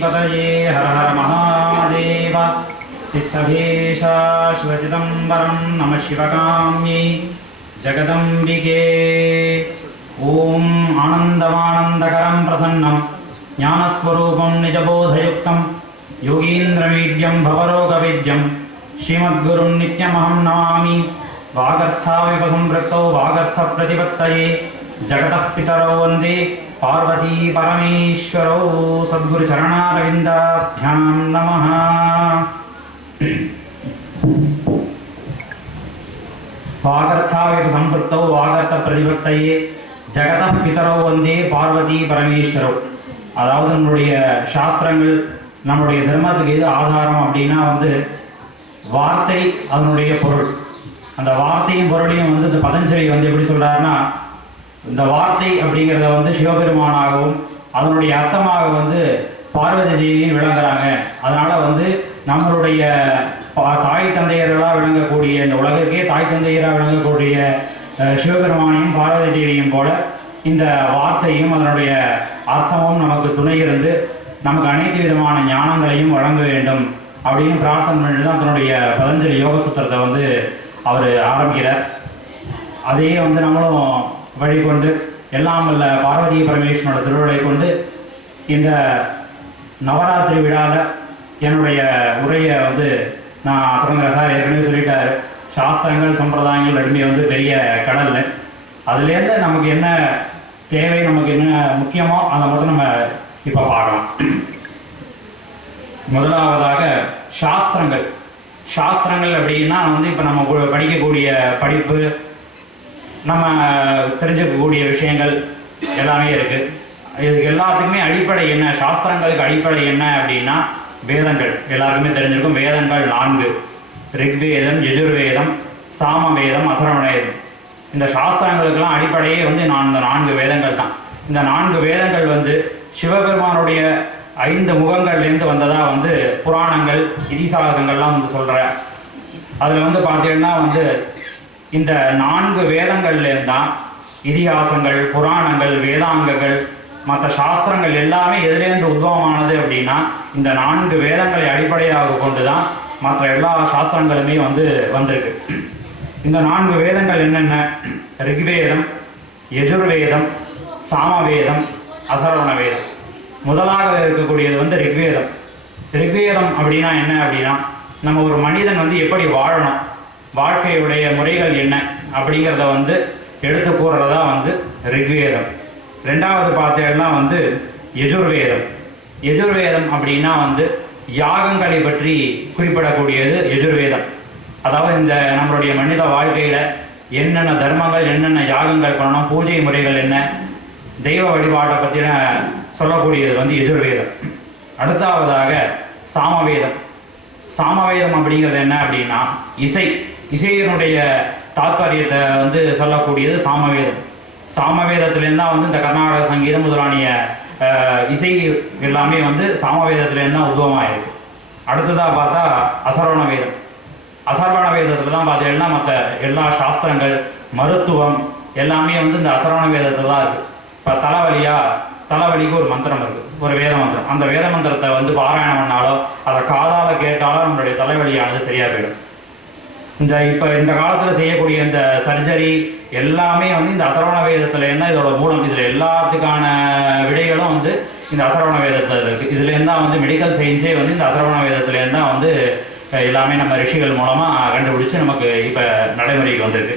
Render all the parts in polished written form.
पतये हर हर महादेव चित्सभेशा शिवचिदम्बरं नमः शिवकाम्यै जगदम्बिके ॐ आनन्दमानन्दकरं प्रसन्नं ज्ञानस्वरूपं निजबोधयुक्तं योगीन्द्रमीड्यं भवरोगविद्यं श्रीमद्गुरुं नित्यमहं नमामि। वागर्थाविपसंपृक्तौ वागर्थप्रतिपत्तये जगतः पितरौ वन्दे पार्वती परमेश्वरौ। सद्गुरुचरणारविन्दाभ्यां नमः। वागर्थाविपसंपृक्तौ वागर्थप्रतिपत्तये जगतः पितरौ वन्दे पार्वती परमेश्वरौ. அதாவது நம்மளுடைய சாஸ்திரங்கள் நம்மளுடைய தர்மத்துக்கு எது ஆதாரம் அப்படின்னா வார்த்தை அதனுடைய பொருள். அந்த வார்த்தையும் பொருளையும் இந்த பதஞ்சலி எப்படி சொல்றாருன்னா, இந்த வார்த்தை அப்படிங்கிறத சிவபெருமானாகவும் அதனுடைய அர்த்தமாக பார்வதி தேவியும் விளங்குறாங்க. அதனால நம்மளுடைய தாய் தந்தையர்களாக விளங்கக்கூடிய இந்த உலகிற்கே தாய் தந்தையராக விளங்கக்கூடிய சிவபெருமானையும் பார்வதி தேவியும் போல இந்த வார்த்தையும் அதனுடைய அர்த்தமும் நமக்கு துணை இருந்து நமக்கு அனைத்து விதமான ஞானங்களையும் வழங்க வேண்டும் அப்படின்னு பிரார்த்தனை பண்ணி தான் தன்னுடைய பதஞ்சலி யோக சூத்திரத்தை அவர் ஆரம்பிக்கிறார். அதையே நம்மளும் வழிகொண்டு எல்லாம் வல்ல பார்வதி பரமேஸ்வரனோட திருவிழை கொண்டு இந்த நவராத்திரி விழாவில் என்னுடைய உரையை நான் தொடங்குறேன். சார் ஏற்கனவே சொல்லிட்டார், சாஸ்திரங்கள் சம்பிரதாயங்கள் ரெண்டுமே பெரிய கடல். அதுலேருந்து நமக்கு என்ன தேவை, நமக்கு என்ன முக்கியமோ அதை மட்டும் நம்ம இப்போ பார்க்கலாம். முதலாவதாக சாஸ்திரங்கள். சாஸ்திரங்கள் அப்படின்னா இப்போ நம்ம படிக்கக்கூடிய படிப்பு, நம்ம தெரிஞ்சுக்கக்கூடிய விஷயங்கள் எல்லாமே இருக்குது. இதுக்கு எல்லாத்துக்குமே அடிப்படை என்ன, சாஸ்திரங்களுக்கு அடிப்படை என்ன அப்படின்னா வேதங்கள். எல்லாருக்குமே தெரிஞ்சிருக்கும். வேதங்கள் 4: ரிக்வேதம், யஜுர்வேதம், சாமவேதம், அதர்வணவேதம். இந்த சாஸ்திரங்களுக்கெல்லாம் அடிப்படையே இந்த 4 வேதங்கள் தான். இந்த 4 வேதங்கள் சிவபெருமானுடைய 5 முகங்கள்லேருந்து வந்ததாக புராணங்கள் இதிசாசங்கள்லாம் சொல்கிற. அதில் பார்த்தீங்கன்னா இந்த 4 வேதங்கள்லேருந்து தான் இதிகாசங்கள், புராணங்கள், வேதாங்கங்கள், மற்ற சாஸ்திரங்கள் எல்லாமே எதுலேருந்து உத்பவமானது அப்படின்னா இந்த 4 வேதங்களை அடிப்படையாக கொண்டு தான் மற்ற எல்லா சாஸ்திரங்களுமே வந்திருக்கு. இந்த 4 வேதங்கள் என்னென்ன? ரிக்வேதம், யஜுர்வேதம், சாமவேதம், அதர்வண வேதம். முதலாக இருக்கக்கூடியது ரிக்வேதம். ரிக்வேதம் அப்படின்னா என்ன அப்படின்னா, நம்ம ஒரு மனிதன் எப்படி வாழணும், வாழ்க்கையுடைய முறைகள் என்ன அப்படிங்கிறத எடுத்து கூறுறதா ரிக்வேதம். ரெண்டாவது பார்த்தீங்கன்னா யஜுர்வேதம். யஜுர்வேதம் அப்படின்னா யாகங்களை பற்றி குறிப்பிடக்கூடியது யஜுர்வேதம். அதாவது இந்த நம்மளுடைய மனித வாழ்க்கையில் என்னென்ன தர்மங்கள், என்னென்ன யாகங்கள் பண்ணணும், பூஜை முறைகள் என்ன, தெய்வ வழிபாட்டை பற்றின சொல்லக்கூடியது யஜுர்வேதம். அடுத்தாவதாக சாமவேதம். சாமவேதம் அப்படிங்கிறது என்ன அப்படின்னா இசையினுடைய தாத்பரியத்தை சொல்லக்கூடியது சாமவேதம். சாமவேதத்துலேருந்து தான் இந்த கர்நாடக சங்கீதம் முதலானிய இசை எல்லாமே சாமவேதத்துலேருந்து தான் உத்பவமாயிருக்கு. அடுத்ததாக பார்த்தா அதர்வண வேதம். அதர்வண வேதத்தில் தான் பார்த்தீங்கன்னா மற்ற எல்லா சாஸ்திரங்கள், மருத்துவம் எல்லாமே இந்த அதர்வண வேதத்தில் தான் இருக்குது. இப்போ தலைவலிக்கு ஒரு மந்திரம் இருக்குது, ஒரு வேத மந்திரம். அந்த வேத மந்திரத்தை பாராயணம் பண்ணாலோ அதை காதால் கேட்டாலோ நம்மளுடைய தலைவலியானது சரியாக போயிடும். இந்த காலத்தில் செய்யக்கூடிய இந்த சர்ஜரி எல்லாமே இந்த அதர்வண வேதத்துலேருந்து தான் இதோட மூலம். இதில் எல்லாத்துக்கான விடைகளும் இந்த அதர்வண வேதத்தில் இருக்குது. இதுலேருந்து தான் மெடிக்கல் சயின்ஸே இந்த அதர்வண வேதத்துலேருந்து தான் எல்லாமே நம்ம ரிஷிகள் மூலமாக கண்டுபிடிச்சி நமக்கு இப்போ நடைமுறைக்கு வந்திருக்கு.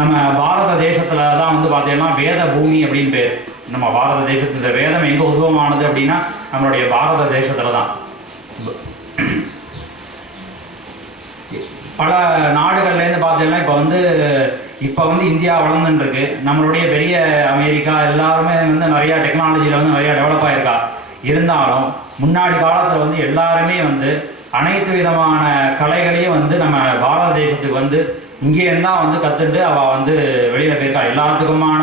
நம்ம பாரத தேசத்தில் தான் பார்த்தீங்கன்னா வேத பூமி அப்படின்னு பேர். நம்ம பாரத தேசத்து இந்த வேதம் எங்கே உருவமானது அப்படின்னா நம்மளுடைய பாரத தேசத்தில் தான். பல நாடுகள்லேருந்து பார்த்தீங்கன்னா இப்போ இந்தியா வளர்ந்துருக்கு. நம்மளுடைய பெரிய அமெரிக்கா எல்லாருமே நிறையா டெக்னாலஜியில் நிறையா டெவலப் ஆகிருக்கா. இருந்தாலும் முன்னாடி காலத்தில் எல்லாருமே அனைத்து விதமான கலைகளையும் நம்ம பாரத தேசத்துக்கு இங்கே இருந்தால் கற்றுட்டு அவள் வெளியில் போயிருக்கா. எல்லாத்துக்குமான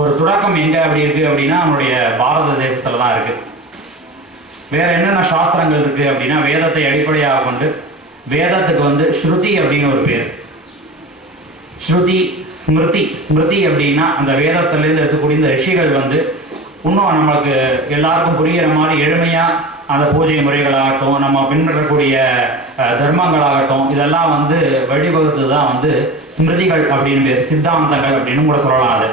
ஒரு தொடக்கம் எங்கே அப்படி இருக்குது அப்படின்னா நம்மளுடைய பாரத தேசத்தில் தான் இருக்குது. வேறு என்னென்ன சாஸ்திரங்கள் இருக்குது அப்படின்னா வேதத்தை அடிப்படையாக கொண்டு வேதத்துக்கு ஸ்ருதி அப்படின்னு ஒரு பேர். ஸ்ருதி, ஸ்மிருதி. ஸ்மிருதி அப்படின்னா அந்த வேதத்திலேருந்து இருக்கக்கூடிய இந்த ரிஷிகள் இன்னும் நம்மளுக்கு எல்லாருக்கும் புரிகிற மாதிரி எளிமையாக அந்த பூஜை முறைகளாகட்டும், நம்ம பின்பற்றக்கூடிய தர்மங்களாகட்டும், இதெல்லாம் வந்து வழிவகுத்து தான் வந்து ஸ்மிருதிகள் அப்படின்னு பேர், சித்தாந்தங்கள் அப்படின்னு கூட சொல்லலாம். அது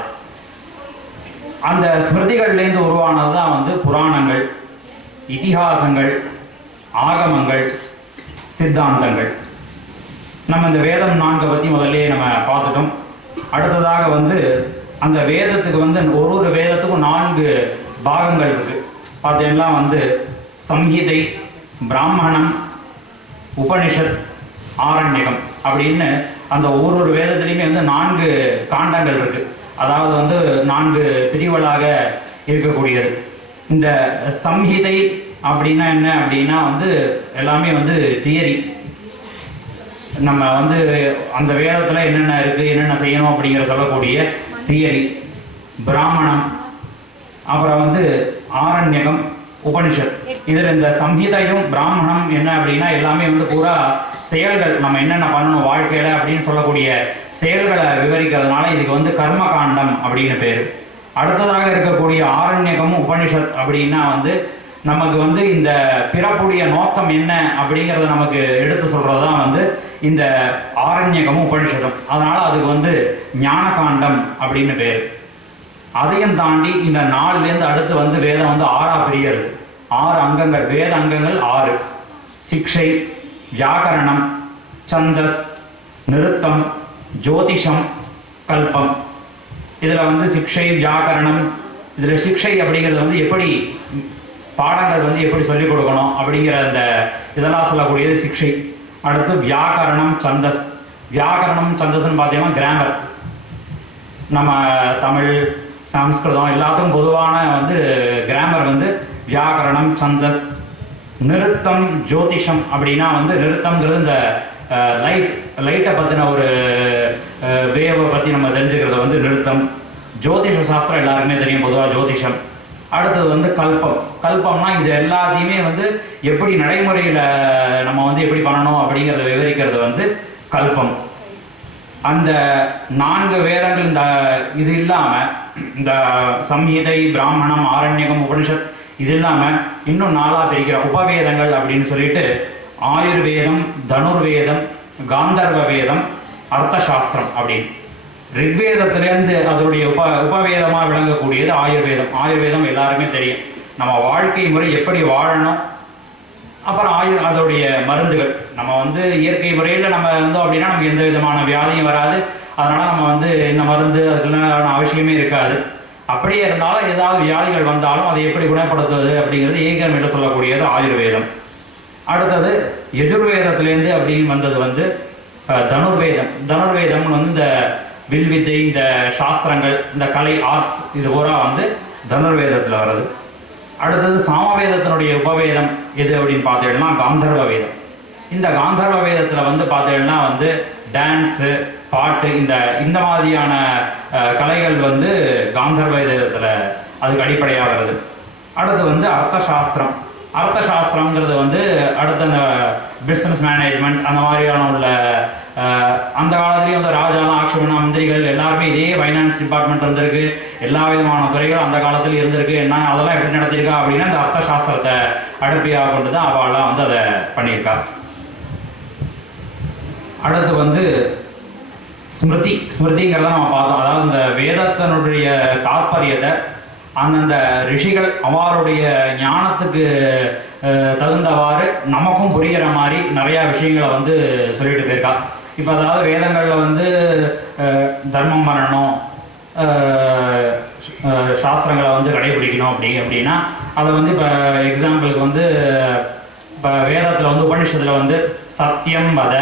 அந்த ஸ்மிருதிகள்லேருந்து உருவானது தான் வந்து புராணங்கள், இதிகாசங்கள், ஆகமங்கள், சித்தாந்தங்கள். நம்ம இந்த வேதம் 4 பற்றி முதல்ல நம்ம பார்த்துட்டோம். அடுத்ததாக வந்து அந்த வேதத்துக்கு வந்து ஒரு வேதத்துக்கும் 4 பாகங்கள் இருக்குது. பார்த்தீங்கன்னா வந்து சம்ஹிதை, பிராமணம், உபனிஷத், ஆரண்யகம் அப்படின்னு அந்த ஒரு வேதத்துலேயுமே வந்து 4 காண்டங்கள் இருக்குது. அதாவது வந்து 4 பிரிவுகளாக இருக்கக்கூடியது. இந்த சம்ஹிதை அப்படின்னா என்ன அப்படின்னா வந்து எல்லாமே வந்து தியரி. நம்ம வந்து அந்த வேதத்தில் என்னென்ன இருக்குது, என்னென்ன செய்யணும் அப்படிங்கிற சொல்லக்கூடிய தியரி. பிராமணம், அப்புறம் வந்து ஆரண்யகம், உபனிஷத். இதில் இந்த சம்ஹிதையும் பிராமணம் என்ன அப்படின்னா எல்லாமே வந்து பூரா செயல்கள், நம்ம என்னென்ன பண்ணணும் வாழ்க்கையில் அப்படின்னு சொல்லக்கூடிய செயல்களை விவரிக்கிறதுனால இதுக்கு வந்து கர்ம காண்டம் அப்படின்னு பேர். அடுத்ததாக இருக்கக்கூடிய ஆரண்யகமும் உபனிஷத் அப்படின்னா வந்து நமக்கு வந்து இந்த பிறப்புடைய நோக்கம் என்ன அப்படிங்கிறத நமக்கு எடுத்து சொல்கிறது தான் வந்து இந்த ஆரண்யகமும் உபனிஷத்தும். அதனால் அதுக்கு வந்து ஞான காண்டம் அப்படின்னு பேர். அதையும் தாண்டி இந்த 4லேருந்து அடுத்து வந்து வேதம் வந்து 6ஆக பிரிகிறது. 6 அங்கங்கள், வேத அங்கங்கள் 6: சிக்ஷை, வியாக்கரணம், சந்தஸ், நிருத்தம், ஜோதிஷம், கல்பம். இதில் வந்து சிக்ஷை, வியாக்கரணம், இதில் சிக்ஷை அப்படிங்கிறது வந்து எப்படி பாடங்கள் வந்து எப்படி சொல்லிக் கொடுக்கணும் அப்படிங்கிற அந்த இதெல்லாம் சொல்லக்கூடியது சிக்ஷை. அடுத்து வியாக்கரணம், சந்தஸ். வியாக்கரணம் சந்தஸ்ன்னு பார்த்தீங்கன்னா கிராமர். நம்ம தமிழ், சம்ஸ்கிருதம் எல்லாத்துக்கும் பொதுவான வந்து கிராமர் வந்து வியாக்கரணம், சந்தஸ். நிருத்தம், ஜோதிஷம் அப்படின்னா வந்து நிருத்தம்ங்கிறது இந்த லைட்டை பற்றின ஒரு வேவை பற்றி நம்ம தெரிஞ்சுக்கிறது வந்து நிருத்தம். ஜோதிஷ சாஸ்திரம் எல்லாருக்குமே தெரியும் பொதுவாக ஜோதிஷம். அடுத்தது வந்து கல்பம். கல்பம்னா இது எல்லாத்தையுமே வந்து எப்படி நடைமுறையில் நம்ம வந்து எப்படி பண்ணணும் அப்படிங்கிறத விவரிக்கிறது வந்து கல்பம். அந்த 4 வேதங்கள் இந்த இது இல்லாமல் இந்த சம்ஹிதை, பிராமணம், ஆரண்யகம், உபனிஷத் இது இல்லாமல் இன்னும் 4ஆக பிரிக்கிற உபவேதங்கள் அப்படின்னு சொல்லிட்டு ஆயுர்வேதம், தனுர்வேதம், காந்தர்வ வேதம், அர்த்தசாஸ்திரம் அப்படின்னு. ரிக்வேதத்திலேருந்து அதனுடைய உபவேதமாக விளங்கக்கூடியது ஆயுர்வேதம். ஆயுர்வேதம் எல்லாருமே தெரியும், நம்ம வாழ்க்கை முறை எப்படி வாழணும். அப்புறம் அதோடைய மருந்துகள், நம்ம வந்து இயற்கை முறையில் நம்ம இருந்தோம் அப்படின்னா நமக்கு எந்த விதமான வியாதியும் வராது. அதனால் நம்ம வந்து இந்த மருந்து அதுக்கெல்லாம் அவசியமே இருக்காது. அப்படியே இருந்தாலும் ஏதாவது வியாதிகள் வந்தாலும் அதை எப்படி குணப்படுத்துவது அப்படிங்கிறது ஏகம் என்று சொல்லக்கூடியது ஆயுர்வேதம். அடுத்தது யஜுர்வேதத்திலேருந்து அப்படின்னு வந்தது வந்து தனுர்வேதம். தனுர்வேதம்னு வந்து இந்த வில்வித்தை, இந்த சாஸ்திரங்கள், இந்த கலை, ஆர்ட்ஸ் இது பூரா வந்து தனுர்வேதத்தில் வருது. அடுத்தது சாமவேதத்தினுடைய உபவேதம் எது அப்படின்னு பார்த்தீங்கன்னா காந்தர்வ வேதம். இந்த காந்தர்வ வேதத்தில் வந்து பார்த்தீங்கன்னா வந்து டான்ஸு, பாட்டு, இந்த மாதிரியான கலைகள் வந்து காந்தர்வ வேதத்தில் அதுக்கு அடிப்படையாக வருது. அடுத்து வந்து அர்த்தசாஸ்திரம். அர்த்தசாஸ்திரங்கிறது வந்து அடுத்த அந்த பிஸ்னஸ் மேனேஜ்மெண்ட் அந்த மாதிரியான உள்ள அந்த காலத்துலேயும் வந்து ராஜாலாம், ஆட்சிமன்ன மந்திரிகள் எல்லாருமே இதே ஃபைனான்ஸ் டிபார்ட்மெண்ட் இருந்திருக்கு. எல்லா விதமான துறைகளும் அந்த காலத்தில் இருந்திருக்கு. என்ன அதெல்லாம் எப்படி நடத்தியிருக்கா அப்படின்னா இந்த அர்த்தசாஸ்திரத்தை அடிப்படையாக கொண்டு தான் அவெல்லாம் வந்து அதை பண்ணியிருக்கா. அடுத்து வந்து ஸ்மிருதி. ஸ்மிருதிங்கிறத நம்ம பார்த்தோம். அதாவது இந்த வேதத்தினுடைய தாற்பயத்தை அந்தந்த ரிஷிகள் அவருடைய ஞானத்துக்கு தகுந்தவாறு நமக்கும் புரிகிற மாதிரி நிறையா விஷயங்களை வந்து சொல்லிட்டு போயிருக்கா. இப்போ அதாவது வேதங்களில் வந்து தர்மம் பண்ணணும், சாஸ்திரங்களை வந்து கடைபிடிக்கணும் அப்படின்னா அதை வந்து இப்போ எக்ஸாம்பிளுக்கு வந்து இப்போ வேதத்தில் வந்து உபனிஷத்தில் வந்து சத்தியம் வத,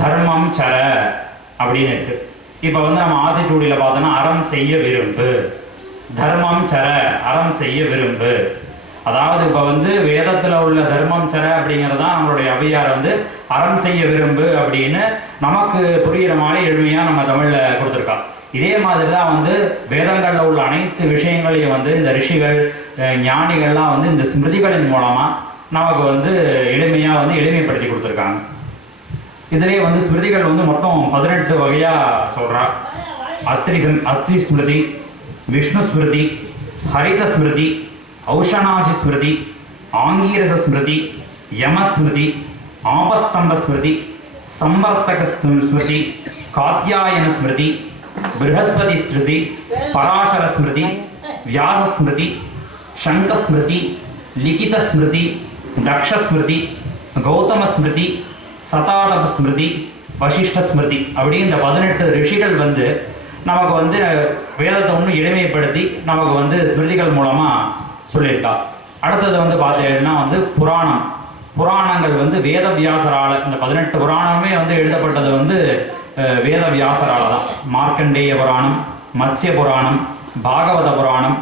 தர்மம் சர அப்படின்னு இருக்குது. இப்போ வந்து நம்ம ஆத்திச்சூடியில் பார்த்தோன்னா அறம் செய்ய விரும்பு, தர்மம் சர, அறம் செய்ய விரும்பு. அதாவது இப்போ வந்து வேதத்தில் உள்ள தர்மம் சர அப்படிங்கிறது தான் நம்மளுடைய அவையார் வந்து அறம் செய்ய விரும்பு அப்படின்னு நமக்கு புரிகிற மாதிரி எளிமையாக நம்ம தமிழில் கொடுத்துருக்கா. இதே மாதிரி தான் வந்து வேதங்களில் உள்ள அனைத்து விஷயங்களையும் வந்து இந்த ரிஷிகள், ஞானிகள்லாம் வந்து இந்த ஸ்மிருதிகளின் மூலமாக நமக்கு வந்து எளிமையாக வந்து எளிமைப்படுத்தி கொடுத்துருக்காங்க. இதிலே வந்து ஸ்மிருதிகள் வந்து மொத்தம் 18 வகையாக சொல்கிறா. அத்ரி ஸ்மிருதி, விஷ்ணு ஸ்மிருதி, ஹரித ஸ்மிருதி, ஔஷணாசி ஸ்மிருதி, ஆங்கீரச ஸ்மிருதி, யமஸ்மிருதி, ஆபஸ்தம்ப ஸ்மிருதி, சம்பர்த்தக ஸ்மிருதி, காத்யாயன ஸ்மிருதி, ப்ரஹஸ்பதி ஸ்மிருதி, பராசர ஸ்மிருதி, வியாச ஸ்மிருதி, சங்க ஸ்மிருதி, லிகித ஸ்மிருதி, தக்ஷ ஸ்மிருதி, கௌதம ஸ்மிருதி, சதாதப ஸ்மிருதி, வசிஷ்ட ஸ்மிருதி அப்படி இந்த 18 ரிஷிகள் வந்து நமக்கு வந்து வேதத்தை ஒன்றும் எளிமைப்படுத்தி நமக்கு வந்து ஸ்மிருதிகள் மூலமாக சொல்லியிருக்கா. அடுத்தது வந்து பார்த்தீங்கன்னா வந்து புராணங்கள் வந்து வேதவியாசரால் இந்த 18 புராணமே வந்து எழுதப்பட்டது வந்து வேதவியாசரால் தான். மார்க்கண்டேய புராணம், மத்ஸ்ய புராணம், பாகவத புராணம்,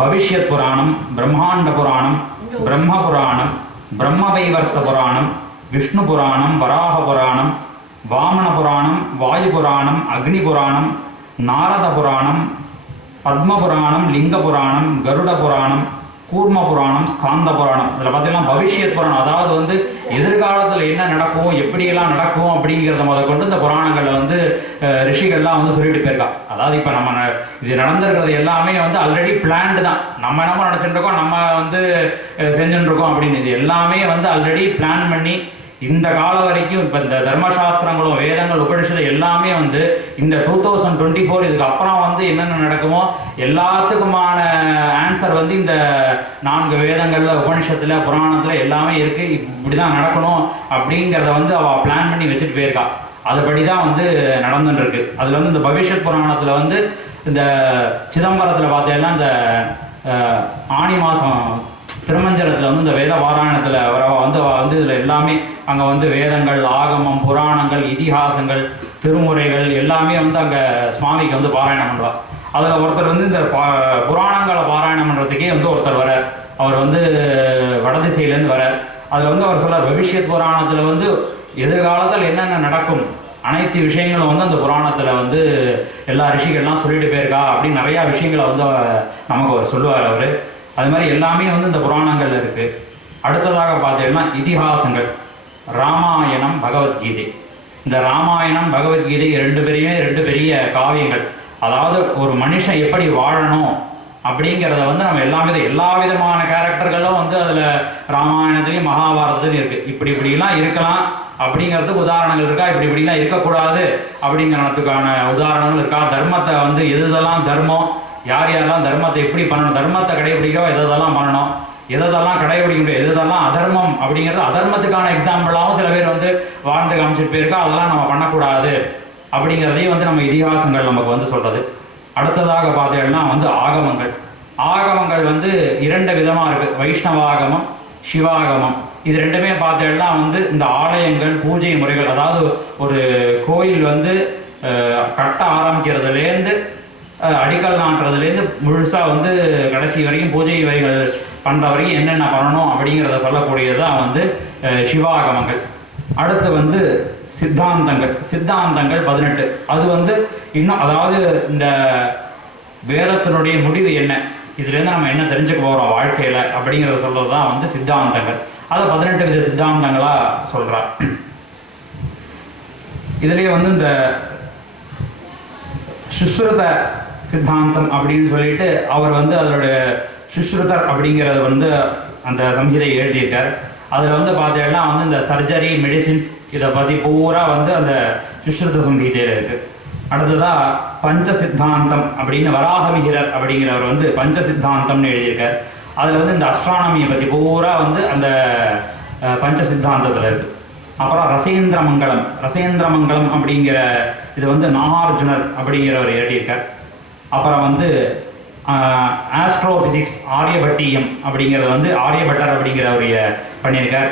பவிஷ்யத் புராணம், பிரம்மாண்ட புராணம், பிரம்ம புராணம், பிரம்மவைவர்த்த புராணம், விஷ்ணு புராணம், வராக புராணம், வாமன புராணம், வாயு புராணம், அக்னி புராணம், நாரத புராணம், பத்ம புராணம், லிங்க புராணம், கருட புராணம், கூர்ம புராணம், ஸ்காந்த புராணம். இதில் பார்த்தீங்கன்னா பவிஷ்யத் புராணம், அதாவது வந்து எதிர்காலத்தில் என்ன நடக்கும், எப்படியெல்லாம் நடக்கும் அப்படிங்கிறத முதற்கொண்டு இந்த புராணங்களில் வந்து ரிஷிகள்லாம் வந்து சொல்லிட்டு போயிருக்கா. அதாவது இப்போ நம்ம இது நடந்திருக்கிறது எல்லாமே வந்து ஆல்ரெடி பிளான்டு தான். நம்ம என்ன நினச்சிட்டு இருக்கோம், நம்ம வந்து செஞ்சுட்டு இருக்கோம் அப்படின்னு. இது எல்லாமே வந்து ஆல்ரெடி பிளான் பண்ணி இந்த காலம் வரைக்கும் இப்போ இந்த தர்மசாஸ்திரங்களும் வேதங்கள் உபனிஷது எல்லாமே வந்து இந்த 2024 இதுக்கு அப்புறம் வந்து என்னென்ன நடக்குமோ எல்லாத்துக்குமான ஆன்சர் வந்து இந்த 4 வேதங்களில் உபனிஷத்தில் புராணத்தில் எல்லாமே இருக்குது. இப்படி தான் நடக்கணும் அப்படிங்கிறத வந்து அவள் பிளான் பண்ணி வச்சுட்டு போயிருக்கா. அதுபடி தான் வந்து நடந்துட்டுருக்கு. அதில் வந்து இந்த பவிஷ்யத் புராணத்தில் வந்து இந்த சிதம்பரத்தில் பார்த்தீங்கன்னா இந்த ஆணி மாதம் திருமஞ்சனத்தில் வந்து இந்த வேத பாராயணத்தில் வந்து இதில் எல்லாமே அங்கே வந்து வேதங்கள், ஆகமம், புராணங்கள், இதிகாசங்கள், திருமுறைகள் எல்லாமே வந்து அங்கே சுவாமிக்கு வந்து பாராயணம் பண்ணுவார். அதில் ஒருத்தர் வந்து இந்த புராணங்களை பாராயணம் பண்ணுறதுக்கே வந்து ஒருத்தர் வரார். அவர் வந்து வடதிசையிலேருந்து வரார். அதில் வந்து அவர் சொல்கிறார், பவிஷ்யத் புராணத்தில் வந்து எதிர்காலத்தில் என்னென்ன நடக்கும் அனைத்து விஷயங்களும் வந்து அந்த புராணத்தில் வந்து எல்லா ரிஷிகள்லாம் சொல்லிட்டு போயிருக்கா அப்படின்னு நிறையா விஷயங்களை வந்து நமக்கு அவர் சொல்லுவார். அவர் அது மாதிரி எல்லாமே வந்து இந்த புராணங்கள் இருக்குது. அடுத்ததாக பார்த்தீங்கன்னா இதிகாசங்கள், ராமாயணம், பகவத்கீதை. இந்த ராமாயணம், பகவத்கீதை ரெண்டு பெரிய காவியங்கள். அதாவது ஒரு மனுஷன் எப்படி வாழணும் அப்படிங்கிறத வந்து நம்ம எல்லா விதமான கேரக்டர்களும் வந்து அதில் ராமாயணத்துலேயும் மகாபாரதத்துலையும் இருக்குது. இப்படிலாம் இருக்கலாம் அப்படிங்கிறதுக்கு உதாரணங்கள் இருக்கா, இப்படிலாம் இருக்கக்கூடாது அப்படிங்கிறதுக்கான உதாரணங்கள் இருக்கா. தர்மத்தை வந்து எதெல்லாம் தர்மம், யாரெல்லாம் தர்மத்தை எப்படி பண்ணணும், தர்மத்தை கடைபிடிக்கோ எதெல்லாம் பண்ணணும், எதெல்லாம் கடைபிடிக்க முடியும், எதெல்லாம் அதர்மம் அப்படிங்கிறது அதர்மத்துக்கான எக்ஸாம்பிளாகவும் சில பேர் வந்து வாழ்ந்து காமிச்சிட்டு போயிருக்கா. அதெல்லாம் நம்ம பண்ணக்கூடாது அப்படிங்கிறதையும் வந்து நம்ம இதிகாசங்கள் நமக்கு வந்து சொல்கிறது. அடுத்ததாக பார்த்தீங்கன்னா வந்து ஆகமங்கள் வந்து 2 விதமாக இருக்குது. வைஷ்ணவாகமம், சிவாகமம். இது ரெண்டுமே பார்த்தீங்கன்னா வந்து இந்த ஆலயங்கள், பூஜை முறைகள், அதாவது ஒரு கோயில் வந்து கட்ட ஆரம்பிக்கிறதுலேருந்து அடிக்கல் நாட்டுறதுலேருந்து முழுசாக வந்து கடைசி வரைக்கும் பூஜை வரிகள் பண்ணுற வரைக்கும் என்னென்ன பண்ணணும் அப்படிங்கிறத சொல்லக்கூடியது தான் வந்து சிவாகமங்கள். அடுத்து வந்து சித்தாந்தங்கள் 18. அது வந்து இன்னும் அதாவது இந்த வேதத்தினுடைய முடிவு என்ன, இதுலேருந்து நம்ம என்ன தெரிஞ்சுக்க போகிறோம் வாழ்க்கையில் அப்படிங்கிறத சொல்கிறது தான் வந்து சித்தாந்தங்கள். அதை 18 வித சித்தாந்தங்களாக சொல்கிறார். இதுலேயே வந்து இந்த சுஷ்ருத சித்தாந்தம் அப்படின்னு சொல்லிட்டு அவர் வந்து அதோடைய சுஷ்ருதர் அப்படிங்கிறத வந்து அந்த சம்ஹிதை எழுதியிருக்கார். அதில் வந்து பார்த்தீங்கன்னா வந்து இந்த சர்ஜரி, மெடிசின்ஸ் இதை பற்றி பூரா வந்து அந்த சுஷ்ருத சம்ஹிதையில் இருக்குது. அடுத்ததாக பஞ்ச சித்தாந்தம் அப்படின்னு வராகமிகிரர் அப்படிங்கிறவர் வந்து பஞ்ச சித்தாந்தம்னு எழுதியிருக்கார். அதில் வந்து இந்த அஸ்ட்ரானமியை பற்றி பூரா வந்து அந்த பஞ்ச சித்தாந்தத்தில் இருக்குது. அப்புறம் ரசேந்திரமங்கலம் அப்படிங்கிற இது வந்து நாகார்ஜுனர் அப்படிங்கிறவர் எழுதியிருக்கார். அப்புறம் வந்து ஆஸ்ட்ரோஃபிசிக்ஸ் ஆரியபட்டியம் அப்படிங்கிறது வந்து ஆரியபட்டர் அப்படிங்கிறவர் பண்ணியிருக்கார்.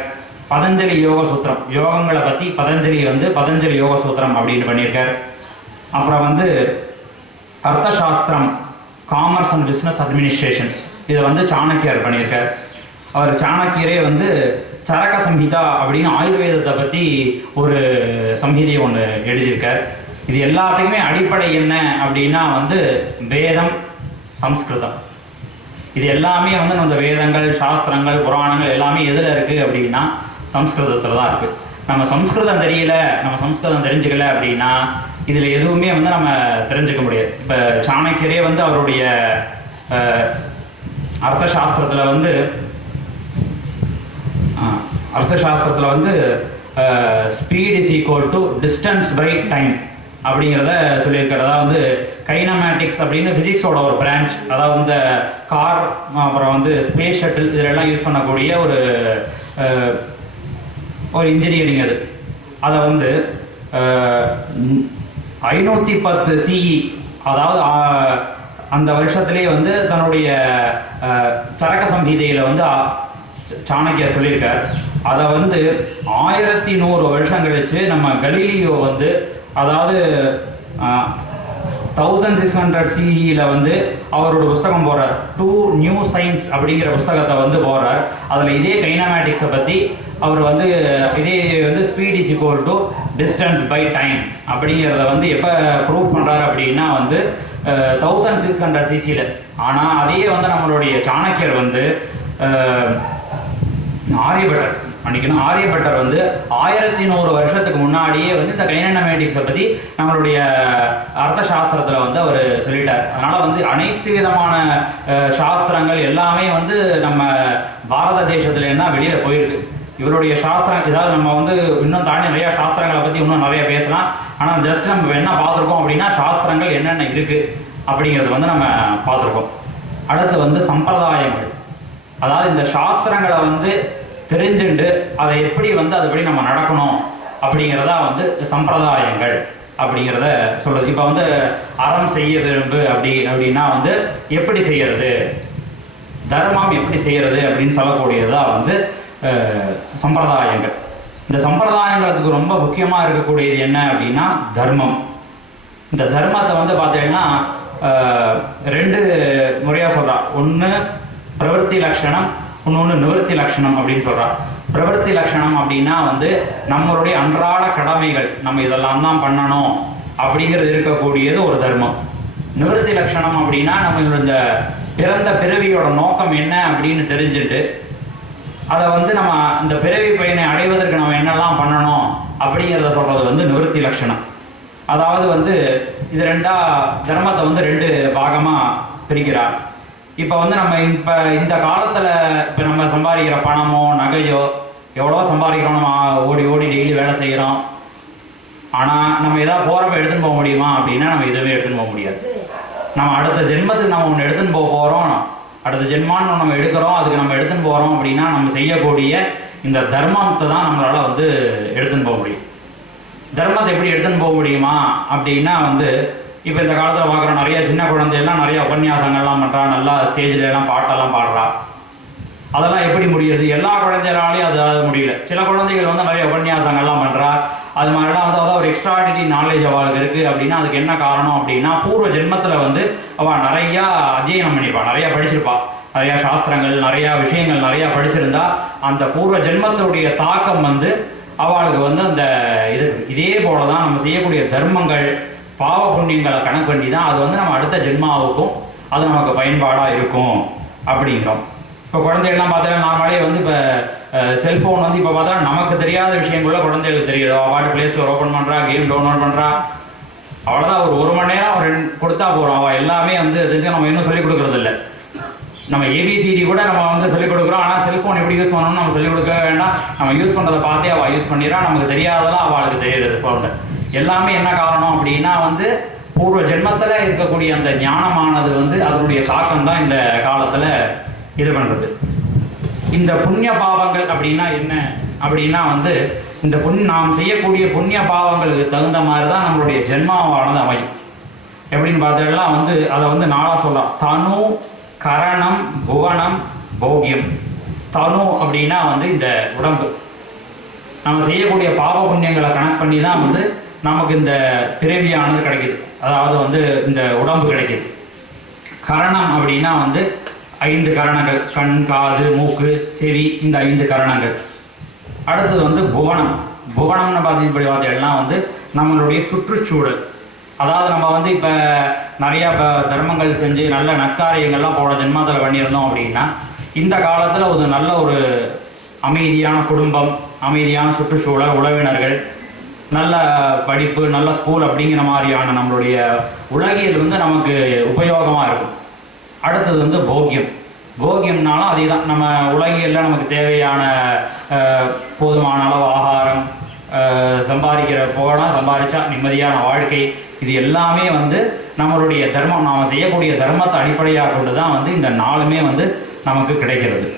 பதஞ்சலி யோக சூத்திரம், யோகங்களை பற்றி பதஞ்சலி வந்து பதஞ்சலி யோக சூத்திரம் அப்படின்னு பண்ணியிருக்கார். அப்புறம் வந்து அர்த்தசாஸ்திரம், காமர்ஸ் அண்ட் பிஸ்னஸ் அட்மினிஸ்ட்ரேஷன், இதை வந்து சாணக்கியர் பண்ணியிருக்கார். அவர் சாணக்கியரே வந்து சரக சம்ஹிதா அப்படின்னு ஆயுர்வேதத்தை பற்றி ஒரு சம்ஹிதையை ஒன்று எழுதியிருக்கார். இது எல்லாத்துக்குமே அடிப்படை என்ன அப்படின்னா வந்து வேதம், சம்ஸ்கிருதம். இது எல்லாமே வந்து நம்ம வேதங்கள், சாஸ்திரங்கள், புராணங்கள் எல்லாமே எதில் இருக்குது அப்படின்னா சம்ஸ்கிருதத்தில் தான் இருக்குது. நம்ம சம்ஸ்கிருதம் தெரியல, நம்ம சம்ஸ்கிருதம் தெரிஞ்சுக்கல அப்படின்னா இதில் எதுவுமே வந்து நம்ம தெரிஞ்சுக்க முடியாது. இப்போ சாணக்கியரே வந்து அவருடைய அர்த்தசாஸ்திரத்தில் வந்து speed is equal to distance by time அப்படிங்கிறத சொல்லியிருக்காரு. அதாவது கைனமேட்டிக்ஸ் அப்படின்னு ஃபிசிக்ஸோட ஒரு பிரான்ச். அதாவது இந்த கார், அப்புறம் வந்து ஸ்பேஸ் ஷட்டில், இதிலெல்லாம் யூஸ் பண்ணக்கூடிய ஒரு இன்ஜினியரிங் அது. அதை வந்து 510 CE, அதாவது அந்த வருஷத்துலேயே வந்து தன்னுடைய சரக சம்ஹிதையில் வந்து சாணக்கியர் சொல்லியிருக்கார். அதை வந்து 1100 வருஷம் கழிச்சு நம்ம கலீலியோ வந்து, அதாவது 1600 CE வந்து அவரோட புஸ்தகம் போடுறார். 2 நியூ சயின்ஸ் அப்படிங்கிற புஸ்தகத்தை வந்து போடுறார். அதில் இதே கைனமேட்டிக்ஸை பற்றி அவர் வந்து இதே வந்து speed is equal to distance by time அப்படிங்கிறத வந்து எப்போ ப்ரூவ் பண்ணுறாரு அப்படின்னா வந்து 1600 CCயில். ஆனால் அதையே வந்து நம்மளுடைய சாணக்கியர் வந்து ஆரியபட்டர் வந்து 1100 வருஷத்துக்கு முன்னாடியே வந்து இந்த கைனமேட்டிக்ஸை பற்றி நம்மளுடைய அர்த்தசாஸ்திரத்தில் வந்து அவர் சொல்லிட்டார். அதனால் வந்து அனைத்து விதமான சாஸ்திரங்கள் எல்லாமே வந்து நம்ம பாரத தேசத்துலேருந்து தான் வெளியில் போயிருக்கு. இவருடைய சாஸ்திரம், ஏதாவது நம்ம வந்து இன்னும் தாண்டி நிறையா சாஸ்திரங்களை பற்றி இன்னும் நிறைய பேசலாம். ஆனால் ஜஸ்ட் நம்ம என்ன பார்த்துருக்கோம் அப்படின்னா சாஸ்திரங்கள் என்னென்ன இருக்குது அப்படிங்கிறது வந்து நம்ம பார்த்துருக்கோம். அடுத்து வந்து சம்பிரதாயங்கள். அதாவது இந்த சாஸ்திரங்களை வந்து தெரிஞ்சுண்டு அதை எப்படி வந்து அதுபடி நம்ம நடக்கணும் அப்படிங்கிறதா வந்து சம்பிரதாயங்கள் அப்படிங்கிறத சொல்லுது. இப்போ வந்து அறம் செய்ய விரும்பு அப்படின்னா வந்து எப்படி செய்யறது, தர்மம் எப்படி செய்யறது அப்படின்னு சொல்லக்கூடியதா வந்து சம்பிரதாயங்கள். இந்த சம்பிரதாயங்களுக்கு ரொம்ப முக்கியமாக இருக்கக்கூடியது என்ன அப்படின்னா தர்மம். இந்த தர்மத்தை வந்து பார்த்தீங்கன்னா 2 முறையாக சொல்கிறா. ஒன்று பிரவருத்தி லட்சணம், இன்னொன்று நிவர்த்தி லட்சணம் அப்படின்னு சொல்கிறா. பிரவருத்தி லட்சணம் அப்படின்னா வந்து நம்மளுடைய அன்றாட கடமைகள், நம்ம இதெல்லாம் தான் பண்ணணும் அப்படிங்கிறது இருக்கக்கூடியது ஒரு தர்மம். நிவர்த்தி லட்சணம் அப்படின்னா நம்ம இந்த பிறந்த பிறவியோட நோக்கம் என்ன அப்படின்னு தெரிஞ்சுட்டு அதை வந்து நம்ம இந்த பிறவி பயனை அடைவதற்கு நம்ம என்னெல்லாம் பண்ணணும் அப்படிங்கிறத சொல்கிறது வந்து நிவர்த்தி லட்சணம். அதாவது வந்து இது தர்மத்தை வந்து 2 பாகமாக பிரிக்கிறார். இப்போ வந்து நம்ம இந்த காலத்தில் இப்போ நம்ம சம்பாதிக்கிற பணமோ நகையோ எவ்வளோ சம்பாதிக்கிறோம், நம்ம ஓடி டெய்லி வேலை செய்கிறோம். ஆனால் நம்ம எதாவது போகிறப்ப எடுத்துன்னு போக முடியுமா அப்படின்னா நம்ம எதுவுமே எடுத்துன்னு போக முடியாது. நம்ம அடுத்த ஜென்மத்துக்கு நம்ம ஒன்று எடுத்துன்னு போகிறோம், அடுத்த ஜென்மான்னு நம்ம எடுக்கிறோம், அதுக்கு நம்ம எடுத்துன்னு போகிறோம் அப்படின்னா நம்ம செய்யக்கூடிய இந்த தர்மத்தை தான் நம்மளால் வந்து எடுத்துன்னு போக முடியும். தர்மத்தை எப்படி எடுத்துன்னு போக முடியுமா அப்படின்னா வந்து இப்போ இந்த காலத்தில் பார்க்குற நிறைய சின்ன குழந்தையெல்லாம் நிறைய உபன்யாசங்கள்லாம் பண்ணுறா, நல்லா ஸ்டேஜில் எல்லாம் பாட்டெல்லாம் பாடுறா. அதெல்லாம் எப்படி முடியுது? எல்லா குழந்தைகளாலையும் அது முடியல. சில குழந்தைகள் வந்து நிறைய உபன்யாசங்கள்லாம் பண்ணுறா. அது மாதிரிலாம் வந்து அதாவது ஒரு எக்ஸ்ட்ராடினரி நாலேஜ் அவளுக்கு இருக்குது அப்படின்னா அதுக்கு என்ன காரணம் அப்படின்னா பூர்வ ஜென்மத்தில் வந்து அவள் நிறையா அத்தியனம் பண்ணியிருப்பாள், நிறையா படிச்சிருப்பாள், நிறையா சாஸ்திரங்கள், நிறையா விஷயங்கள் நிறையா படிச்சிருந்தா அந்த பூர்வ ஜென்மத்துடைய தாக்கம் வந்து அவளுக்கு வந்து அந்த இதே போல தான் நம்ம செய்யக்கூடிய தர்மங்கள் பாவ புண்ணியங்களை கணக்கு பண்ணி தான் அது வந்து நம்ம அடுத்த ஜென்மாவுக்கும் அது நமக்கு பயன்பாடாக இருக்கும் அப்படிங்கிறோம். இப்போ குழந்தைகள்லாம் பார்த்தீங்கன்னா நார்மலே வந்து இப்போ செல்ஃபோன் வந்து இப்போ பார்த்தா நமக்கு தெரியாத விஷயங்கள குழந்தைகளுக்கு தெரியுது. வாட் பிளே ஸ்டோர் ஓப்பன் பண்ணுறா, கேம் டவுன்லோட் பண்ணுறா, அவ்வளோதான். ஒரு மணி நேரம் கொடுத்தா போகிறோம். அவள் எல்லாமே வந்து தெரிஞ்சு நம்ம இன்னும் சொல்லிக் கொடுக்குறது இல்லை. நம்ம ஏபிசிடி கூட நம்ம வந்து சொல்லிக் கொடுக்குறோம். ஆனால் செல்ஃபோன் எப்படி யூஸ் பண்ணணும்னு நம்ம சொல்லிக் கொடுக்க வேண்டாம். நம்ம யூஸ் பண்ணுறதை பார்த்தே அவள் யூஸ் பண்ணிடுறா. நமக்கு தெரியாதெல்லாம் அவளுக்கு தெரியுது. குழந்தை எல்லாமே என்ன காரணம் அப்படின்னா வந்து பூர்வ ஜென்மத்தில் இருக்கக்கூடிய அந்த ஞானமானது வந்து அதனுடைய தாக்கம் தான் இந்த காலத்தில் இது பண்ணுறது. இந்த புண்ணிய பாவங்கள் அப்படின்னா என்ன அப்படின்னா வந்து இந்த நாம் செய்யக்கூடிய புண்ணிய பாவங்களுக்கு தகுந்த மாதிரி தான் நம்மளுடைய ஜென்மாவானது அமையும். எப்படின்னு பார்த்தா வந்து அதை வந்து நாளாக சொல்லலாம். தனு, கரணம், புவனம், போகியம். தனு அப்படின்னா வந்து இந்த உடம்பு. நம்ம செய்யக்கூடிய பாவ புண்ணியங்களை கணக்கு பண்ணி தான் வந்து நமக்கு இந்த பிறவியானது கிடைக்கிது. அதாவது வந்து இந்த உடம்பு கிடைக்கிது. கரணம் அப்படின்னா வந்து 5 கரணங்கள், கண், காது, மூக்கு, செவி, இந்த 5 கரணங்கள். அடுத்தது வந்து புவனம். புவனம்னு பார்த்தீங்கன்னா வந்து நம்மளுடைய சுற்றுச்சூழல். அதாவது நம்ம வந்து இப்போ நிறையா தர்மங்கள் செஞ்சு நல்ல நற்காரியங்கள்லாம் போன ஜென்மத்தில் பண்ணியிருந்தோம் அப்படின்னா இந்த காலத்தில் ஒரு நல்ல ஒரு அமைதியான குடும்பம், அமைதியான சுற்றுச்சூழல், உறவினர்கள், நல்ல படிப்பு, நல்ல ஸ்கூல் அப்படிங்கிற மாதிரியான நம்மளுடைய உலகியல் வந்து நமக்கு உபயோகமாக இருக்கும். அடுத்தது வந்து போக்கியம். போக்கியம்னாலும் அதே தான், நம்ம உலகியெல்லாம் நமக்கு தேவையான போதுமான அளவு ஆகாரம், சம்பாதிக்கிற போனால் சம்பாதிச்சா நிம்மதியான வாழ்க்கை, இது எல்லாமே வந்து நம்மளுடைய தர்மம், நாம் செய்யக்கூடிய தர்மத்தை அடிப்படையாக கொண்டு தான் வந்து இந்த நாளுமே வந்து நமக்கு கிடைக்கிறது.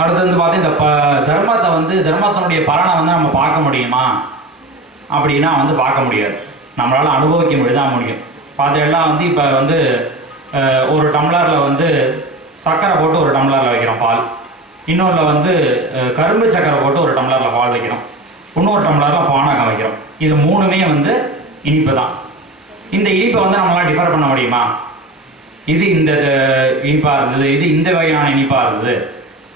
அடுத்து வந்து பார்த்தா இந்த தர்மத்தை வந்து தர்மத்தினுடைய பலனை வந்து நம்ம பார்க்க முடியுமா அப்படின்னா வந்து பார்க்க முடியாது, நம்மளால் அனுபவிக்க முடியுதான் முடியும். பார்த்தீங்கன்னா வந்து இப்போ வந்து ஒரு டம்ளரில் வந்து சர்க்கரை போட்டு ஒரு டம்ளரில் வைக்கிறோம் பால், இன்னொன்றில் வந்து கரும்பு சர்க்கரை போட்டு ஒரு டம்ளரில் பால் வைக்கிறோம், இன்னொரு டம்ளரில் பானகம் வைக்கிறோம். இது மூணுமே வந்து இனிப்பு தான். இந்த இனிப்பை வந்து நம்மளால் டிஃபர் பண்ண முடியுமா? இது இந்த இனிப்பாக இருந்தது, இது இந்த வகையான இனிப்பாக இருந்தது,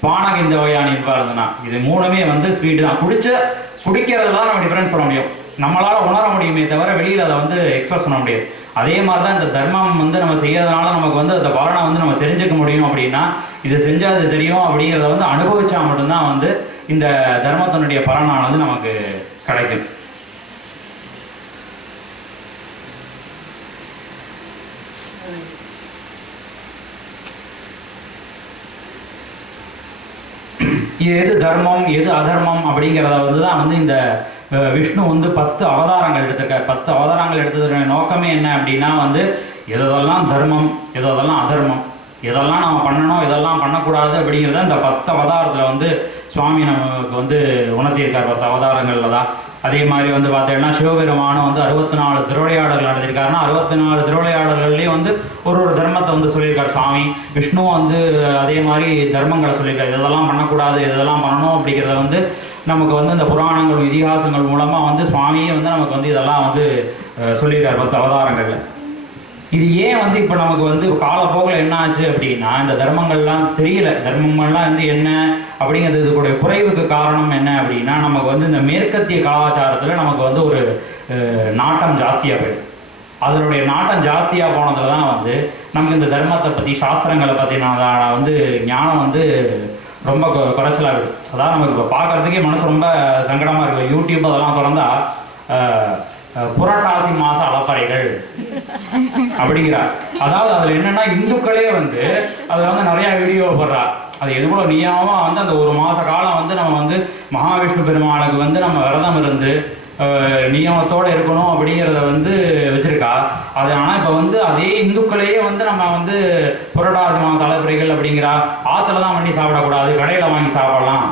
பானகம் இந்த வகையான இனிப்பாக இருந்ததுன்னா இது மூணுமே வந்து ஸ்வீட்டு தான். குடிக்கிறது தான் நம்ம டிஃப்ரென்ஸ் சொல்ல முடியும், நம்மளால் உணர முடியுமே தவிர வெளியில் அதை வந்து எக்ஸ்பிரஸ் பண்ண முடியாது. அதே மாதிரி தான் இந்த தர்மம் வந்து நம்ம செய்யறதுனால நமக்கு வந்து அந்த பலனை வந்து நம்ம தெரிஞ்சுக்க முடியும். அப்படின்னா இது செஞ்சால் அது தெரியும் அப்படிங்கிறத வந்து அனுபவிச்சா மட்டும்தான் வந்து இந்த தர்மத்தினுடைய பலனானது நமக்கு கிடைக்கும். எது தர்மம் எது அதர்மம் அப்படிங்கிறத வந்து தான் வந்து இந்த விஷ்ணு வந்து 10 அவதாரங்கள் எடுத்திருக்கார். 10 அவதாரங்கள் எடுத்ததுடைய நோக்கமே என்ன அப்படின்னா வந்து எதெல்லாம் தர்மம் எதெல்லாம் அதர்மம், எதெல்லாம் நம்ம பண்ணணும் இதெல்லாம் பண்ணக்கூடாது அப்படிங்கிறத இந்த 10 அவதாரத்தில் வந்து சுவாமி நமக்கு வந்து உணர்த்தியிருக்கார். 10 அவதாரங்களில் தான். அதே மாதிரி வந்து பார்த்தீங்கன்னா சிவபெருமானும் வந்து 64 திருவிளையாடல்கள் நடத்திருக்காருன்னா 64 திருவிளையாடல்கள்லேயும் வந்து ஒரு தர்மத்தை வந்து சொல்லியிருக்கார் சுவாமி. விஷ்ணுவும் வந்து அதே மாதிரி தர்மங்களை சொல்லியிருக்காரு, இதெல்லாம் பண்ணக்கூடாது இதெல்லாம் பண்ணணும் அப்படிங்கிறத வந்து நமக்கு வந்து இந்த புராணங்கள் இதிகாசங்கள் மூலமாக வந்து சுவாமியே வந்து நமக்கு வந்து இதெல்லாம் வந்து சொல்லியிருக்கார் 10 அவதாரங்களில். இது ஏன் வந்து இப்போ நமக்கு வந்து காலப்போக்கில் என்ன ஆச்சு அப்படின்னா இந்த தர்மங்கள்லாம் தெரியல, தர்மங்கள்லாம் வந்து என்ன அப்படிங்கிறது இதுக்குடைய குறைவுக்கு காரணம் என்ன அப்படின்னா நமக்கு வந்து இந்த மேற்கத்திய கலாச்சாரத்தில் நமக்கு வந்து ஒரு நாட்டம் ஜாஸ்தியாக போயிடும். அதனுடைய நாட்டம் ஜாஸ்தியாக போனதில் தான் வந்து நமக்கு இந்த தர்மத்தை பற்றி சாஸ்திரங்களை பற்றி நான் வந்து ஞானம் வந்து ரொம்ப குறைச்சலாக இருக்குது. அதான் நமக்கு இப்போ பார்க்குறதுக்கே மனசு ரொம்ப சங்கடமாக இருக்குது. யூடியூப் அதெல்லாம் திறந்தா புரட்டாசி மாச அலப்பறைகள் அப்படிங்கிறார். அதாவது அதில் என்னன்னா இந்துக்களே வந்து அதில் வந்து நிறையா வீடியோ போடுறா. அது எதுவோ நியமமாக வந்து அந்த ஒரு மாத காலம் வந்து நம்ம வந்து மகாவிஷ்ணு பெருமானுக்கு வந்து நம்ம விரதம் இருந்து நியமத்தோடு இருக்கணும் அப்படிங்கிறத வந்து வச்சுருக்கா. அது ஆனால் இப்போ வந்து அதே இந்துக்களையே வந்து நம்ம வந்து புரட்டாசி மாச அலப்பறைகள் அப்படிங்கிறா. ஆற்றுல தான் பண்ணி சாப்பிடக்கூடாது, கடையில் வாங்கி சாப்பிடலாம்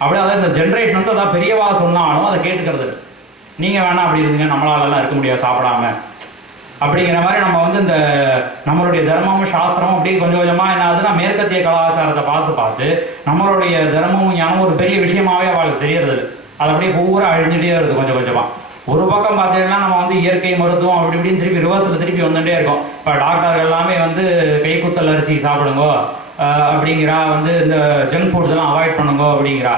அப்படி. அதாவது இந்த ஜென்ரேஷன் வந்து அதான் பெரியவா சொன்னாலும் அதை கேட்டுக்கிறது. நீங்கள் வேணாம் அப்படி இருந்தீங்க, நம்மளாலெல்லாம் இருக்க முடியாது சாப்பிடாம அப்படிங்கிற மாதிரி நம்ம வந்து இந்த நம்மளுடைய தர்மமும் சாஸ்திரமும் அப்படியே கொஞ்சம் கொஞ்சமாக என்ன ஆகுதுன்னா மேற்கத்திய கலாச்சாரத்தை பார்த்து நம்மளுடைய தர்மமும் ஞானம் ஒரு பெரிய விஷயமாகவே அவளுக்கு தெரியறது. அது அப்படியே பூரா அழிஞ்சிட்டே வருது கொஞ்சம் கொஞ்சமாக. ஒரு பக்கம் பார்த்தீங்கன்னா நம்ம வந்து இயற்கை மருத்துவம் அப்படி இப்படின்னு திருப்பி ரிவர்ஸில் திருப்பி வந்துட்டே இருக்கோம். இப்போ டாக்டர்கள் எல்லாமே வந்து கைக்குத்தல் அரிசி சாப்பிடுங்கோ அப்படிங்கிறா, வந்து இந்த ஜங்க் ஃபுட்ஸ் எல்லாம் அவாய்ட் பண்ணுங்கோ அப்படிங்கிறா.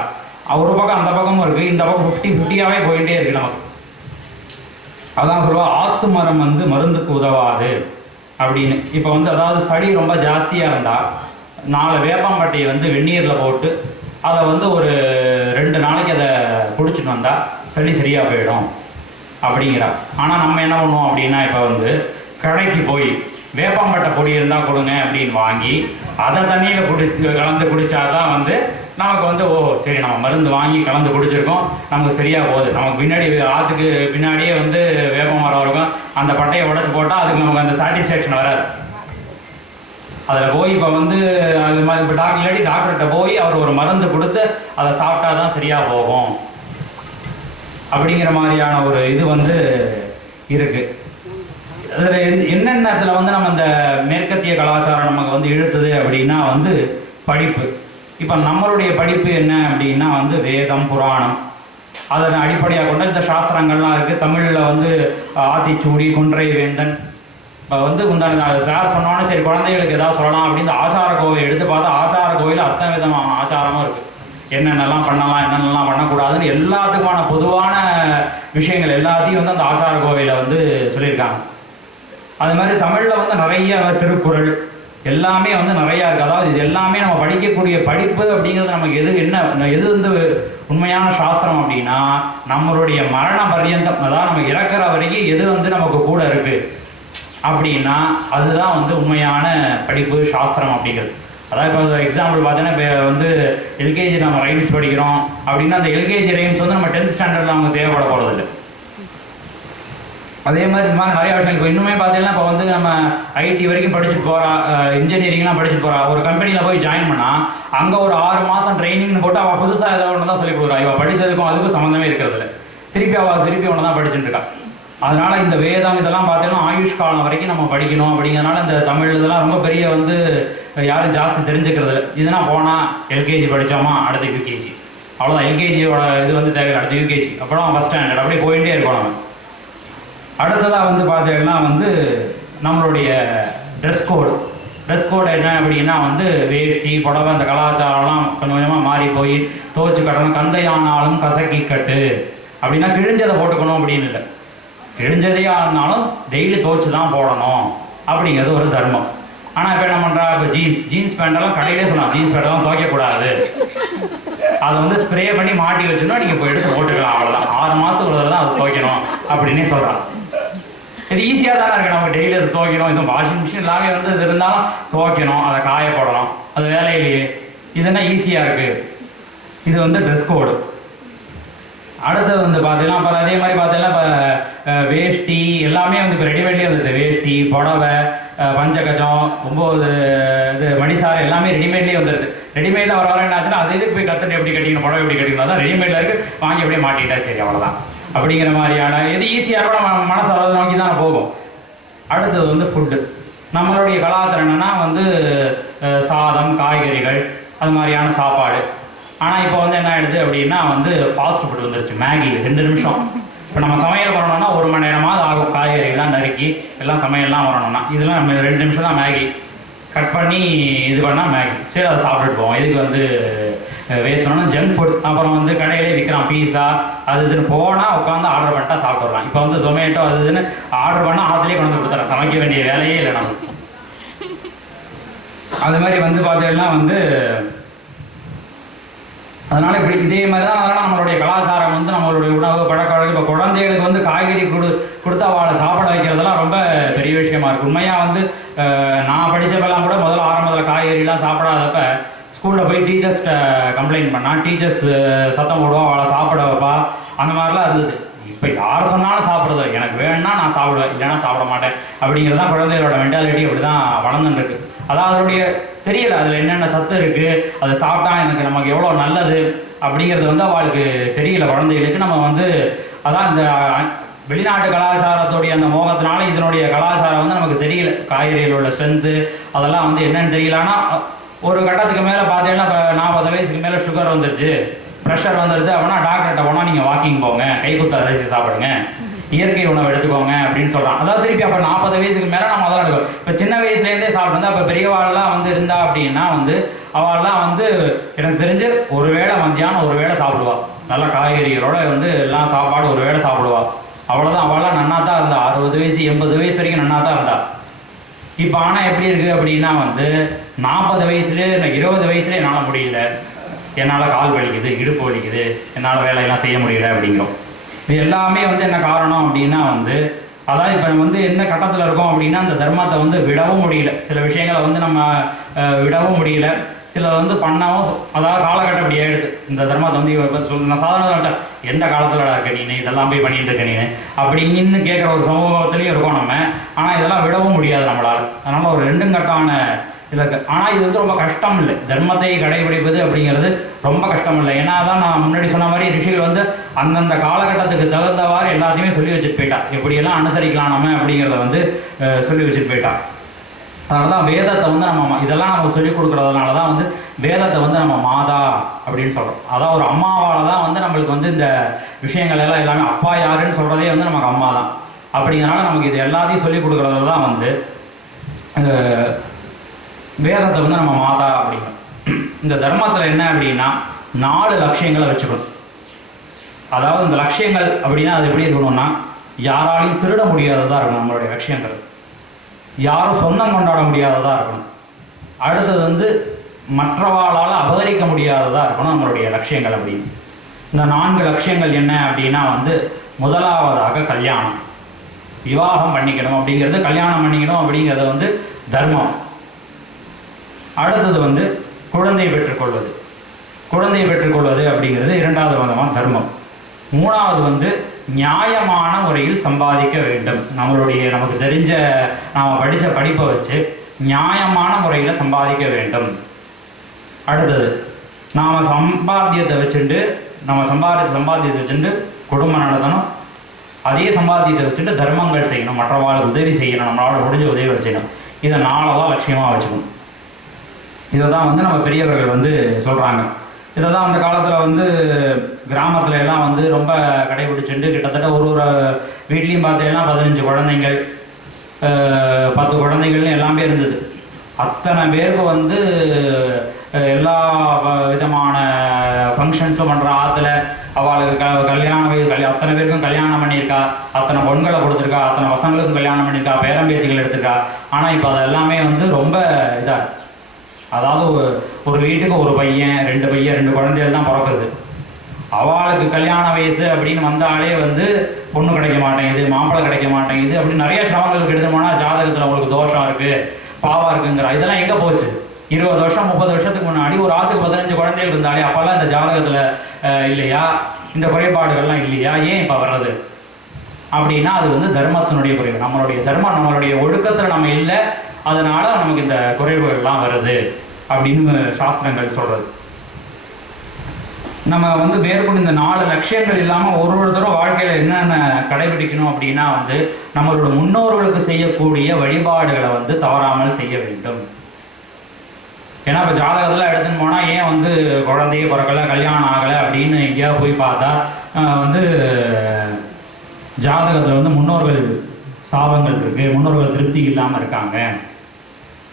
ஒரு பக்கம் அந்த பக்கமும் இருக்குது, இந்த பக்கம் 50-50ஆகவே போயிட்டே இருக்குது நமக்கு. அதான் சொல்லுவோம் ஆத்து மரம் வந்து மருந்துக்கு உதவாது அப்படின்னு. இப்போ வந்து அதாவது சளி ரொம்ப ஜாஸ்தியாக இருந்தால் 4 வேப்பம்பட்டையை வந்து வெந்நீரில் போட்டு அதை வந்து ஒரு 2 நாளைக்கு அதை குடிச்சிட்டு வந்தால் சளி சரியாக போயிடும் அப்படிங்கிறா. ஆனால் நம்ம என்ன பண்ணுவோம் அப்படின்னா இப்போ வந்து கடைக்கு போய் வேப்பம்பட்டை பொடி இருந்தால் கொடுங்க அப்படின்னு வாங்கி அதை தண்ணியில் கலந்து குடித்தாதான் வந்து நமக்கு வந்து ஓ சரி நம்ம மருந்து வாங்கி கலந்து குடிச்சிருக்கோம் நமக்கு சரியாக போகுது. நமக்கு பின்னாடி ஆற்றுக்கு பின்னாடியே வந்து வேப்ப மரம் இருக்கும், அந்த பட்டையை உடச்சி போட்டால் அதுக்கு நமக்கு அந்த சாட்டிஸ்ஃபேக்ஷன் வராது. அதில் போய் இப்போ வந்து அது மாதிரி இப்போ இல்லாட்டி டாக்டர்கிட்ட போய் அவர் ஒரு மருந்து கொடுத்து அதை சாப்பிட்டா தான் சரியாக போகும் அப்படிங்கிற மாதிரியான ஒரு இது வந்து இருக்குது. அதில் என்னென்ன இடத்துல வந்து நம்ம இந்த மேற்கத்திய கலாச்சாரம் நமக்கு வந்து இழுத்துது அப்படின்னா வந்து படிப்பு. இப்போ நம்மளுடைய படிப்பு என்ன அப்படின்னா வந்து வேதம் புராணம் அதனை அடிப்படையாக கொண்ட இந்த சாஸ்திரங்கள்லாம் இருக்குது. தமிழில் வந்து ஆத்திச்சூடி கொன்றை வேந்தன் இப்போ வந்து உண்டான சார் சொன்னோன்னே சரி குழந்தைகளுக்கு ஏதாவது சொல்லலாம் அப்படின்னு ஆச்சார கோவை எடுத்து பார்த்தா ஆச்சார கோவையில் அத்தனை விதமான ஆச்சாரமும் இருக்குது. என்னென்னலாம் பண்ணலாம் என்னென்னலாம் பண்ணக்கூடாதுன்னு எல்லாத்துக்குமான பொதுவான விஷயங்கள் எல்லாத்தையும் வந்து அந்த ஆச்சார கோவையில் வந்து சொல்லியிருக்காங்க. அது மாதிரி தமிழில் வந்து நிறைய திருக்குறள் எல்லாமே வந்து நிறையா இருக்குது. அதாவது இது எல்லாமே நம்ம படிக்கக்கூடிய படிப்பு அப்படிங்கிறது நமக்கு எது வந்து உண்மையான சாஸ்திரம் அப்படின்னா நம்மளுடைய மரண பர்யந்தம், அதாவது நம்ம இறக்குற வரைக்கும் எது வந்து நமக்கு கூட இருக்குது அப்படின்னா அதுதான் வந்து உண்மையான படிப்பு சாஸ்திரம் அப்படிங்கிறது. அதாவது இப்போ எக்ஸாம்பிள் பார்த்தீங்கன்னா இப்போ வந்து எல்கேஜி நம்ம ரைம்ஸ் படிக்கிறோம் அப்படின்னா அந்த எல்கேஜி ரைம்ஸ் வந்து நம்ம 10th ஸ்டாண்டர்டில் அவங்க தேவைப்பட போகிறதில்லை. அதே மாதிரி இந்த மாதிரி நிறைய விஷயம் இப்போ இன்னுமே பார்த்தீங்கன்னா இப்போ வந்து நம்ம ஐடி வரைக்கும் படிச்சுட்டு போகிறா, இன்ஜினியரிங்லாம் படிச்சுட்டு போகிறா, ஒரு கம்பெனியில் போய் ஜாயின் பண்ணால் அங்கே ஒரு 6 மாதம் ட்ரைனிங்னு போட்டு அவள் புதுசாக ஏதோ ஒன்று தான் சொல்லி கொடுக்குறா. இவள் படித்ததுக்கும் அதுக்கும் சம்மந்தமே இருக்கிறதில்ல. திருப்பி ஒன்று தான் படிச்சுட்டு இருக்கா. அதனால இந்த வேதம் இதெல்லாம் பார்த்தீங்கன்னா ஆயுஷ் காலம் வரைக்கும் நம்ம படிக்கணும். அப்படிங்கிறதுனால இந்த தமிழ் இதெல்லாம் ரொம்ப பெரிய வந்து யாரும் ஜாஸ்தி தெரிஞ்சுக்கிறது இல்லை. இதெல்லாம் போனால் எல்கேஜி படித்தோமா அடுத்து யூகேஜி, அவ்வளோதான். எல்கேஜியோட இது வந்து தேவையில்லை, அடுத்து யூகேஜி, அப்புறம் ஃபஸ்ட் ஸ்டாண்டர்ட், அப்படியே போயிட்டே இருக்கணும் நம்ம. அடுத்ததாக வந்து பார்த்தீங்கன்னா வந்து நம்மளுடைய ட்ரெஸ் கோடு என்ன அப்படின்னா வந்து வேஷ்டி புடவை அந்த கலாச்சாரம்லாம் கொஞ்சம் கொஞ்சமாக மாறி போய் துவச்சி கட்டணும். கந்தையானாலும் கசக்கி கட்டு அப்படின்னா கிழிஞ்சதை போட்டுக்கணும் அப்படின்னு இல்லை, கிழிஞ்சதையாக இருந்தாலும் டெய்லி துவச்சி தான் போடணும் அப்படிங்கிறது ஒரு தர்மம். ஆனால் இப்போ என்ன பண்ணுறா, இப்போ ஜீன்ஸ் பேண்டெல்லாம் கடையிலே சொன்னால் ஜீன்ஸ் பேண்டெல்லாம் துவைக்கக்கூடாது, அதை வந்து ஸ்ப்ரே பண்ணி மாட்டி வச்சுன்னா நீங்கள் இப்போ எடுத்து போட்டுக்கலாம், அவ்வளோதான். 6 மாதத்துக்கு ஒரு தான் அது துவைக்கணும் அப்படின்னே சொல்கிறான். இது ஈஸியாக தானே இருக்குது, நம்ம டெய்லி அது துவைக்கணும். இதுவும் வாஷிங் மிஷின் எல்லாமே வந்து இது இருந்தாலும் துவைக்கணும், அதை காய போடணும், அது வேலையிலேயே இதுன்னா ஈஸியாக இருக்குது. இது வந்து ட்ரெஸ் கோடு. அடுத்தது வந்து பார்த்தீங்கன்னா அப்புறம் அதே மாதிரி பார்த்தீங்கன்னா இப்போ வேஷ்டி எல்லாமே வந்து இப்போ ரெடிமேட்லேயே வந்துடுது. வேஷ்டி புடவை பஞ்சகஜம் 9 இது மணிசாரை எல்லாமே ரெடிமேட்லேயே வந்துடுது. ரெடிமேடில் வர என்ன ஆச்சுன்னா அது இதுக்கு போய் கற்றுட்டு எப்படி கட்டிக்கணும், புடவை எப்படி கட்டிக்கணும், தான் ரெடிமேடில் இருக்குது, வாங்கி அப்படியே மாட்டிக்கிட்டா சரி அவ்வளோதான் அப்படிங்கிற மாதிரியான எது ஈஸியாக இருக்கோ நம்ம மனசு அதை நோக்கி தான் போகும். அடுத்தது வந்து ஃபுட்டு. நம்மளுடைய கலாச்சாரம் என்னென்னா வந்து சாதம் காய்கறிகள் அது மாதிரியான சாப்பாடு. ஆனால் இப்போ வந்து என்ன ஆகிடுது அப்படின்னா வந்து ஃபாஸ்ட் ஃபுட் வந்துருச்சு. மேகி 2 நிமிஷம். இப்போ நம்ம சமையல் பண்ணணும்னா 1 மணி நேரமாவது ஆகும், காய்கறிகள்லாம் நறுக்கி எல்லாம் சமையல்லாம் வரணும்னா. இதெல்லாம் நம்ம 2 நிமிஷம் தான் மேகி கட் பண்ணி இது பண்ணால் மேகி சரி அதை சாப்பிட்டுட்டு போவோம். இதுக்கு வந்து வேஸ்ட் பண்ணணும். ஜங்க் ஃபுட்ஸ் அப்புறம் வந்து கடையிலே விற்கிறான் பீஸா அது இதுன்னு போனால் உட்காந்து ஆர்டர் பண்ணிட்டா சாப்பிட்றலாம். இப்போ வந்து ஜொமேட்டோ அது இதுன்னு ஆர்டர் பண்ணால் ஆற்றுலேயே கொண்டு வந்து கொடுத்துறேன், சமைக்க வேண்டிய வேலையே இல்லை நமக்கு. அது மாதிரி வந்து பார்த்தீங்கன்னா வந்து அதனால் இப்படி இதே மாதிரி தான். அதனால் நம்மளுடைய கலாச்சாரம் வந்து நம்மளுடைய உணவு பழக்கவழக்கம். இப்போ குழந்தைகளுக்கு வந்து காய்கறி கொடுத்து அவளை சாப்பிட வைக்கிறதெல்லாம் ரொம்ப பெரிய விஷயமா இருக்குது. உண்மையாக வந்து நான் படித்தப்பெல்லாம் கூட முதல்ல ஆரம்பத்தில் காய்கறிலாம் சாப்பிடாதப்ப ஸ்கூலில் போய் டீச்சர்ஸ்கிட்ட கம்ப்ளைண்ட் பண்ணால் டீச்சர்ஸ் சத்தம் போடுவா, அவளை சாப்பிட வைப்பா, அந்த மாதிரிலாம் இருந்தது. இப்போ யார் சொன்னாலும் சாப்பிட்றது, எனக்கு வேணும்னா நான் சாப்பிடுவேன், இல்லைன்னா சாப்பிட மாட்டேன் அப்படிங்கிறது தான் குழந்தைகளோட மென்டாலிட்டி. அப்படி தான் வளர்ந்துருக்கு. அதான் அதனுடைய தெரியலை அதில் என்னென்ன சத்து இருக்குது, அதை சாப்பிட்டா எனக்கு நமக்கு எவ்வளோ நல்லது அப்படிங்கிறது வந்து அவளுக்கு தெரியல குழந்தைகளுக்கு. நம்ம வந்து அதான் இந்த வெளிநாட்டு கலாச்சாரத்துடைய அந்த மோகத்தினால இதனுடைய கலாச்சாரம் வந்து நமக்கு தெரியல. காய்கறிகளோட ஸ்ட்ரென்த்து அதெல்லாம் வந்து என்னென்னு தெரியல. ஆனால் ஒரு கட்டத்துக்கு மேலே பார்த்தீங்கன்னா இப்போ 40 வயசுக்கு மேலே சுகர் வந்துருச்சு, ப்ரெஷர் வந்துருச்சு அப்படின்னா டாக்டர்கிட்ட போனால் நீங்கள் வாக்கிங் போங்க, கைக்குத்த அரிசி சாப்பிடுங்க, இயற்கை உணவு எடுத்துக்கோங்க அப்படின்னு சொல்கிறான். அதாவது திருப்பி அப்போ 40 வயசுக்கு மேலே நம்ம அதெல்லாம் எடுக்கணும். இப்போ சின்ன வயசுலேருந்தே சாப்பிட்டு அப்போ பெரியவாள்லாம் வந்து இருந்தா அப்படின்னா வந்து அவள்லாம் வந்து எனக்கு தெரிஞ்சு ஒரு வேளை மத்தியானம் ஒரு வேளை சாப்பிடுவாள், நல்லா காய்கறிகளோட வந்து எல்லாம் சாப்பாடு ஒரு வேளை சாப்பிடுவாள், அவ்வளோதான். அவள்லாம் நன்னா தான் இருந்தா. 60 வயசு 80 வயசு வரைக்கும் நன்னா தான் இருந்தா. இப்போ ஆனால் எப்படி இருக்குது அப்படின்னா வந்து 40 வயசுலேயே 20 வயசுலேயே என்னால் முடியல, என்னால் கால் வலிக்குது, இடுப்பு வலிக்குது, என்னால் வேலையெல்லாம் செய்ய முடியல அப்படிங்கிறோம். இது எல்லாமே வந்து என்ன காரணம் அப்படின்னா வந்து அதாவது இப்போ வந்து என்ன கட்டத்தில் இருக்கோம் அப்படின்னா அந்த தர்மத்தை வந்து விடவும் முடியல. சில விஷயங்களை வந்து நம்ம விடவும் முடியல, சில வந்து பண்ணவும் அதாவது காலகட்டம் அப்படி ஆகிடுது. இந்த தர்மத்தை வந்து இப்போ நான் சாதாரண எந்த காலத்தில் இருக்க நீ இதெல்லாம் போய் பண்ணிட்டு இருக்க நீ அப்படின்னு கேட்குற ஒரு சமூகத்துலேயும் இருக்கோம் நம்ம. ஆனால் இதெல்லாம் விடவும் முடியாது நம்மளால். அதனால் ஒரு 2 கட்டான இலக்கு. ஆனால் இது வந்து ரொம்ப கஷ்டம் இல்லை, தர்மத்தை கடைபிடிப்பது அப்படிங்கிறது ரொம்ப கஷ்டம் இல்லை. ஏன்னா தான் நான் முன்னாடி சொன்ன மாதிரி ரிஷிகள் வந்து அந்தந்த காலகட்டத்துக்கு தகுந்தவாறு எல்லாத்தையுமே சொல்லி வச்சுட்டு போயிட்டா, எப்படியெல்லாம் அனுசரிக்கலாம் நம்ம அப்படிங்கிறத வந்து சொல்லி வச்சுட்டு போயிட்டா. அதனால தான் வேதத்தை வந்து நம்ம இதெல்லாம் நமக்கு சொல்லிக் கொடுக்குறதுனால தான் வந்து வேதத்தை வந்து நம்ம மாதா அப்படின்னு சொல்கிறோம். அதான் ஒரு அம்மாவால் தான் வந்து நம்மளுக்கு வந்து இந்த விஷயங்கள் எல்லாம் எல்லாமே அப்பா யாருன்னு சொல்கிறதே வந்து நமக்கு அம்மா தான். அப்படிங்கிறனால நமக்கு இது எல்லாத்தையும் சொல்லிக் கொடுக்குறது தான் வந்து வேதத்தை வந்து நம்ம மாதா அப்படிங்கிறோம். இந்த தர்மத்தில் என்ன அப்படின்னா 4 லட்சியங்களை வச்சுக்கணும். அதாவது இந்த லட்சியங்கள் அப்படின்னா அது எப்படி இருக்கணும்னா யாராலையும் திருட முடியாததாக இருக்கணும் நம்மளுடைய லட்சியங்கள், யாரும் சொந்தம் கொண்டாட முடியாததாக இருக்கணும். அடுத்தது வந்து மற்றவாளால் அபகரிக்க முடியாததாக இருக்கணும் நம்மளுடைய லட்சியங்கள் அப்படின்னு. இந்த 4 லட்சியங்கள் என்ன அப்படின்னா வந்து முதலாவதாக கல்யாணம். விவாகம் பண்ணிக்கணும் அப்படிங்கிறது, கல்யாணம் பண்ணிக்கணும் அப்படிங்கிறது வந்து தர்மம். அடுத்தது வந்து குழந்தை பெற்றுக்கொள்வது. குழந்தை பெற்றுக்கொள்வது அப்படிங்கிறது இரண்டாவது விதமான தர்மம். மூணாவது வந்து நியாயமான முறையில் சம்பாதிக்க வேண்டும். நமக்கு தெரிஞ்ச நாம் படித்த படிப்பை வச்சு நியாயமான முறையில் சம்பாதிக்க வேண்டும். அடுத்தது நாம் சம்பாத்தியத்தை வச்சுட்டு சம்பாத்தியத்தை வச்சுட்டு குடும்பம் நடத்தணும். அதே சம்பாத்தியத்தை வச்சுட்டு தர்மங்கள் செய்யணும், மற்றவாளுக்கு உதவி செய்யணும், நம்மளால் முடிஞ்ச உதவிகள் செய்யணும். இதை 4 லட்சியமாக வச்சுக்கணும். இதை தான் வந்து நம்ம பெரியவர்கள் வந்து சொல்கிறாங்க. இதை தான் அந்த காலத்தில் வந்து கிராமத்தில் எல்லாம் வந்து ரொம்ப கடைபிடிச்சுட்டு கிட்டத்தட்ட ஒரு வீட்லேயும் பார்த்தீங்கன்னா 15 குழந்தைங்கள் 10 குழந்தைகள்னு எல்லாமே இருந்தது. அத்தனை பேருக்கு வந்து எல்லா விதமான ஃபங்க்ஷன்ஸும் பண்ணுற ஆற்றுல அவளுக்கு கல்யாண வயது அத்தனை பேருக்கும் கல்யாணம் பண்ணியிருக்கா, அத்தனை பொண்களை கொடுத்துருக்கா, அத்தனை பசங்களுக்கும் கல்யாணம் பண்ணியிருக்கா, பேரம்பேத்திகள் எடுத்திருக்கா. ஆனால் இப்போ அது எல்லாமே வந்து ரொம்ப இதாக, அதாவது ஒரு வீட்டுக்கு ஒரு பையன் 2 குழந்தைகள் தான் பிறக்குது. அவளுக்கு கல்யாண வயசு அப்படின்னு வந்தாலே வந்து பொண்ணு கிடைக்க மாட்டேங்குது, மாப்பிள்ளை கிடைக்க மாட்டேங்குது அப்படின்னு நிறைய சிரமங்களுக்கு எடுத்து போனால் ஜாதகத்தில் உங்களுக்கு தோஷம் இருக்குது, பாவம் இருக்குங்கிற இதெல்லாம் எங்கே போச்சு? 20 வருஷம் 30 வருஷத்துக்கு முன்னாடி ஒரு ஆத்துக்கு 15 குழந்தைகள் இருந்தாலே அப்போல்லாம் இந்த ஜாதகத்தில் இல்லையா, இந்த குறைபாடுகள்லாம் இல்லையா, ஏன் இப்போ வர்றது அப்படின்னா அது வந்து தர்மத்தினுடைய குறைவு. நம்மளுடைய தர்மம், நம்மளுடைய ஒழுக்கத்தில் நம்ம இல்லை, அதனால நமக்கு இந்த குறைவுகள்லாம் வருது அப்படின்னு சாஸ்திரங்கள் சொல்கிறது. நம்ம வந்து மேற்கொண்டு இந்த 4 லட்சியங்கள் இல்லாமல் ஒருத்தரும் வாழ்க்கையில் என்னென்ன கடைபிடிக்கணும் அப்படின்னா வந்து நம்மளோட முன்னோர்களுக்கு செய்யக்கூடிய வழிபாடுகளை வந்து தவறாமல் செய்ய வேண்டும். ஏன்னா இப்போ ஜாதகத்தில் எடுத்துன்னு போனால் ஏன் வந்து குழந்தைய பிறக்கலை, கல்யாணம் ஆகலை அப்படின்னு எங்கேயா போய் பார்த்தா வந்து ஜாதகத்தில் வந்து முன்னோர்கள் சாபங்கள் இருக்குது, முன்னோர்கள் திருப்தி இல்லாமல் இருக்காங்க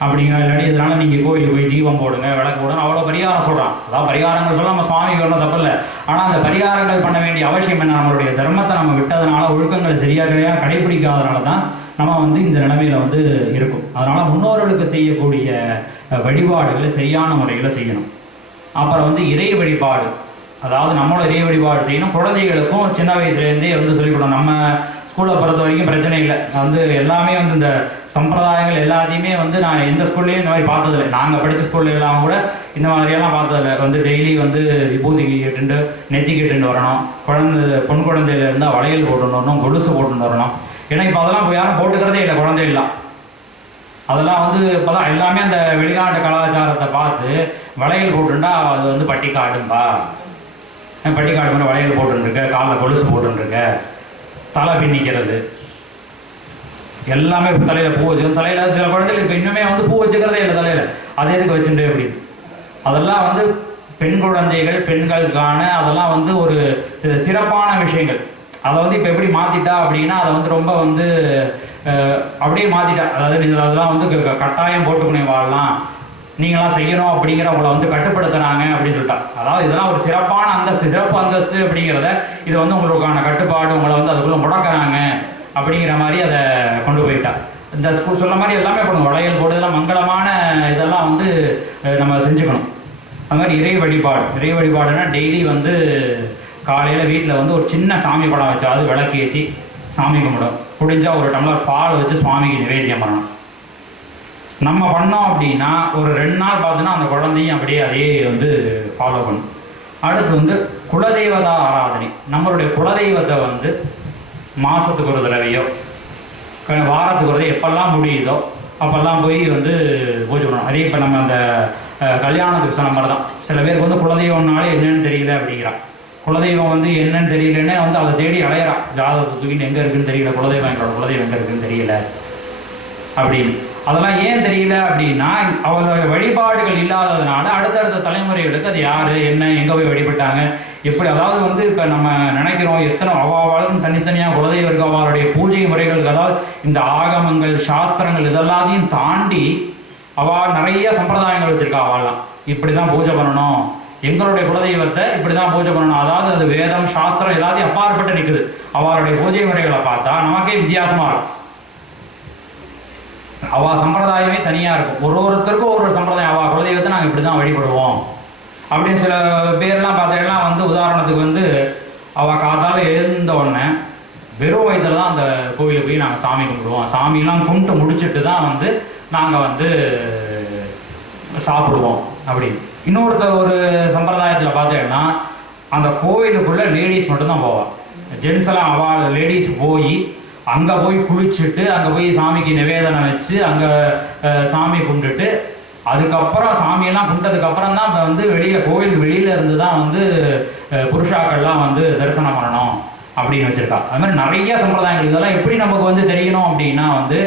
அப்படிங்கிற. இல்லாட்டி இதனால் நீங்கள் கோயிலுக்கு போய் தீபம் போடுங்க, விளக்கு போடுங்க, அவ்வளோ பரிகாரம் சொல்கிறான். அதாவது பரிகாரங்கள் சொல்ல நம்ம சுவாமிக்கு ஒன்றும் தப்பு இல்லை. ஆனால் அந்த பரிகாரங்கள் பண்ண வேண்டிய அவசியம் என்ன? நம்மளுடைய தர்மத்தை நம்ம விட்டதுனால, ஒழுக்கங்கள் சரியாக கடைபிடிக்காதனால தான் நம்ம வந்து இந்த நிலைமையில் வந்து இருக்கும். அதனால் முன்னோர்களுக்கு செய்யக்கூடிய வழிபாடுகளை சரியான முறையில் செய்யணும். அப்புறம் வந்து இறை வழிபாடு, அதாவது நம்மளும் இறை வழிபாடு செய்யணும். குழந்தைகளுக்கும் சின்ன வயசுலேருந்தே வந்து சொல்லிக் கொடுக்கணும். நம்ம ஸ்கூலை பொறுத்த வரைக்கும் பிரச்சனை இல்லை. வந்து எல்லாமே வந்து இந்த சம்பிரதாயங்கள் எல்லாத்தையுமே வந்து நான் எந்த ஸ்கூல்லையும் இந்த மாதிரி பார்த்ததில்லை. நாங்கள் படித்த ஸ்கூல்ல எல்லாம் கூட இந்த மாதிரியெல்லாம் பார்த்ததில்லை. வந்து டெய்லி வந்து விபூதிக்கு கேட்டுண்டு நெத்தி கேட்டுண்டு வரணும், பொன் குழந்தையில இருந்தால் வளையல் போட்டுன்னு வரணும், கொலுசு போட்டுன்னு வரணும். ஏன்னா இப்போ அதெல்லாம் யாரும் போட்டுக்கிறதே இல்லை குழந்தைகள்லாம். அதெல்லாம் வந்து இப்போ தான் எல்லாமே அந்த வெளிநாட்டு கலாச்சாரத்தை பார்த்து வளையல் போட்டுண்டா அது வந்து பட்டிக்காடும்பா, பட்டிக்காடு பண்ண வளையல் போட்டுருக்க, காலில் கொலுசு போட்டுருக்க, தலை பின்னிக்கிறது, எல்லாமே தலையில் பூ வச்சுக்கணும். தலையில் சில குழந்தைகள் இப்போ இன்னுமே வந்து பூ வச்சுக்கிறதே இல்லை தலையில், அதை எதுக்கு வச்சுட்டு அப்படின்னு. அதெல்லாம் வந்து பெண் குழந்தைகள் பெண்களுக்கான அதெல்லாம் வந்து ஒரு சிறப்பான விஷயங்கள். அதை வந்து இப்போ எப்படி மாற்றிட்டா அப்படின்னா அதை வந்து ரொம்ப வந்து அப்படியே மாற்றிட்டா. அதாவது நீங்கள் அதெல்லாம் வந்து கட்டாயம் போட்டுக்கணும் வாழலாம், நீங்களாம் செய்யணும் அப்படிங்கிற உங்களை வந்து கட்டுப்படுத்துகிறாங்க அப்படின்னு சொல்லிட்டா. அதாவது இதெல்லாம் ஒரு சிறப்பான அந்தஸ்து, சிறப்பு அந்தஸ்து அப்படிங்கிறத இது வந்து உங்களுக்கான கட்டுப்பாடு, உங்களை வந்து அதுக்குள்ளே முடக்கிறாங்க அப்படிங்கிற மாதிரி அதை கொண்டு போயிட்டா. இந்த ஸ்கூல் சொல்ல மாதிரி எல்லாமே போடணும், வளையல் போடுறதெல்லாம் மங்களமான இதெல்லாம் வந்து நம்ம செஞ்சுக்கணும். அது மாதிரி இறை வழிபாடுனா டெய்லி வந்து காலையில் வீட்டில் வந்து ஒரு சின்ன சாமி படம் வச்சா அது விளக்கேற்றி சாமி கும்பிடும். முடிஞ்சால் ஒரு டம்ளர் பால் வச்சு சுவாமிக்கு நிவேத்தியம் பண்ணணும். நம்ம பண்ணோம் அப்படின்னா ஒரு 2 நாள் பார்த்தோன்னா அந்த குழந்தையும் அப்படியே அதே வந்து ஃபாலோ பண்ணும். அடுத்து வந்து குலதெய்வதா ஆராதனை. நம்மளுடைய குலதெய்வத்தை வந்து மாதத்துக்கு ஒரு தடவையோ வாரத்துக்கு ஒரு தடவை எப்பெல்லாம் முடியுதோ அப்போல்லாம் போய் வந்து பூஜை பண்ணணும். அதே இப்போ நம்ம அந்த கல்யாணத்துக்கு சொன்ன மாதிரி தான். சில பேருக்கு வந்து குலதெய்வம்னாலே என்னன்னு தெரியல அப்படிங்கிறான். குலதெய்வம் வந்து என்னன்னு தெரியலன்னு வந்து அதை தேடி அலையிறான். ஜாதகத்தை தூக்கிட்டு எங்கே இருக்குன்னு தெரியல, குலதெய்வம் எங்களோட குலதெய்வம் எங்கே இருக்குன்னு தெரியல அப்படின்னு. அதெல்லாம் ஏன் தெரியல அப்படின்னா அவர்களுடைய வழிபாடுகள் இல்லாததுனால அடுத்தடுத்த தலைமுறைகளுக்கு அது யார் என்ன எங்கே போய் வழிபட்டாங்க எப்படி. அதாவது வந்து இப்போ நம்ம நினைக்கிறோம் எத்தனை அவாவாலும் தனித்தனியாக குலதெய்வம் இருக்கு, அவளுடைய பூஜை முறைகள், அதாவது இந்த ஆகமங்கள் சாஸ்திரங்கள் இதெல்லாத்தையும் தாண்டி அவள் நிறைய சம்பிரதாயங்கள் வச்சுருக்கா. அவள்லாம் இப்படி தான் பூஜை பண்ணணும், எங்களுடைய குலதெய்வத்தை இப்படி தான் பூஜை பண்ணணும், அதாவது அது வேதம் சாஸ்திரம் எல்லாத்தையும் அப்பாற்பட்டு நிற்குது. அவளுடைய பூஜை முறைகளை பார்த்தா நமக்கே வித்தியாசமாக இருக்கும். அவள் சம்பிரதாயமே தனியாக இருக்கும். ஒருத்தருக்கும் ஒரு சம்பிரதாயம். அவள் குலதெய்வத்தை நாங்கள் இப்படி தான் வழிபடுவோம் அப்படின்னு சில பேர்லாம் பார்த்தீங்கன்னா வந்து உதாரணத்துக்கு வந்து அவள் காத்தால் எழுந்த உடனே வெறும் வயிற்றில் தான் அந்த கோவிலுக்கு போய் நாங்கள் சாமி கும்பிடுவோம். சாமியெல்லாம் கும்பிட்டு முடிச்சுட்டு தான் வந்து நாங்கள் வந்து சாப்பிடுவோம் அப்படின்னு. ஒரு சம்பிரதாயத்தில் பார்த்தீங்கன்னா அந்த கோவிலுக்குள்ளே லேடிஸ் மட்டும்தான் போவாள். ஜென்ஸ் எல்லாம் லேடிஸ் போய் அங்கே போய் குளிச்சுட்டு அங்கே போய் சாமிக்கு நிவேதனம் வச்சு அங்கே சாமி கும்பிட்டுட்டு அதுக்கப்புறம் சாமியெல்லாம் கும்பிட்டதுக்கப்புறம் தான் வந்து கோவிலுக்கு வெளியில் இருந்து தான் வந்து புருஷாக்கள்லாம் வந்து தரிசனம் பண்ணணும் அப்படின்னு வச்சுருக்கா. அது மாதிரி நிறைய சம்பிரதாயங்கள். இதெல்லாம் எப்படி நமக்கு வந்து தெரியணும் அப்படின்னா வந்து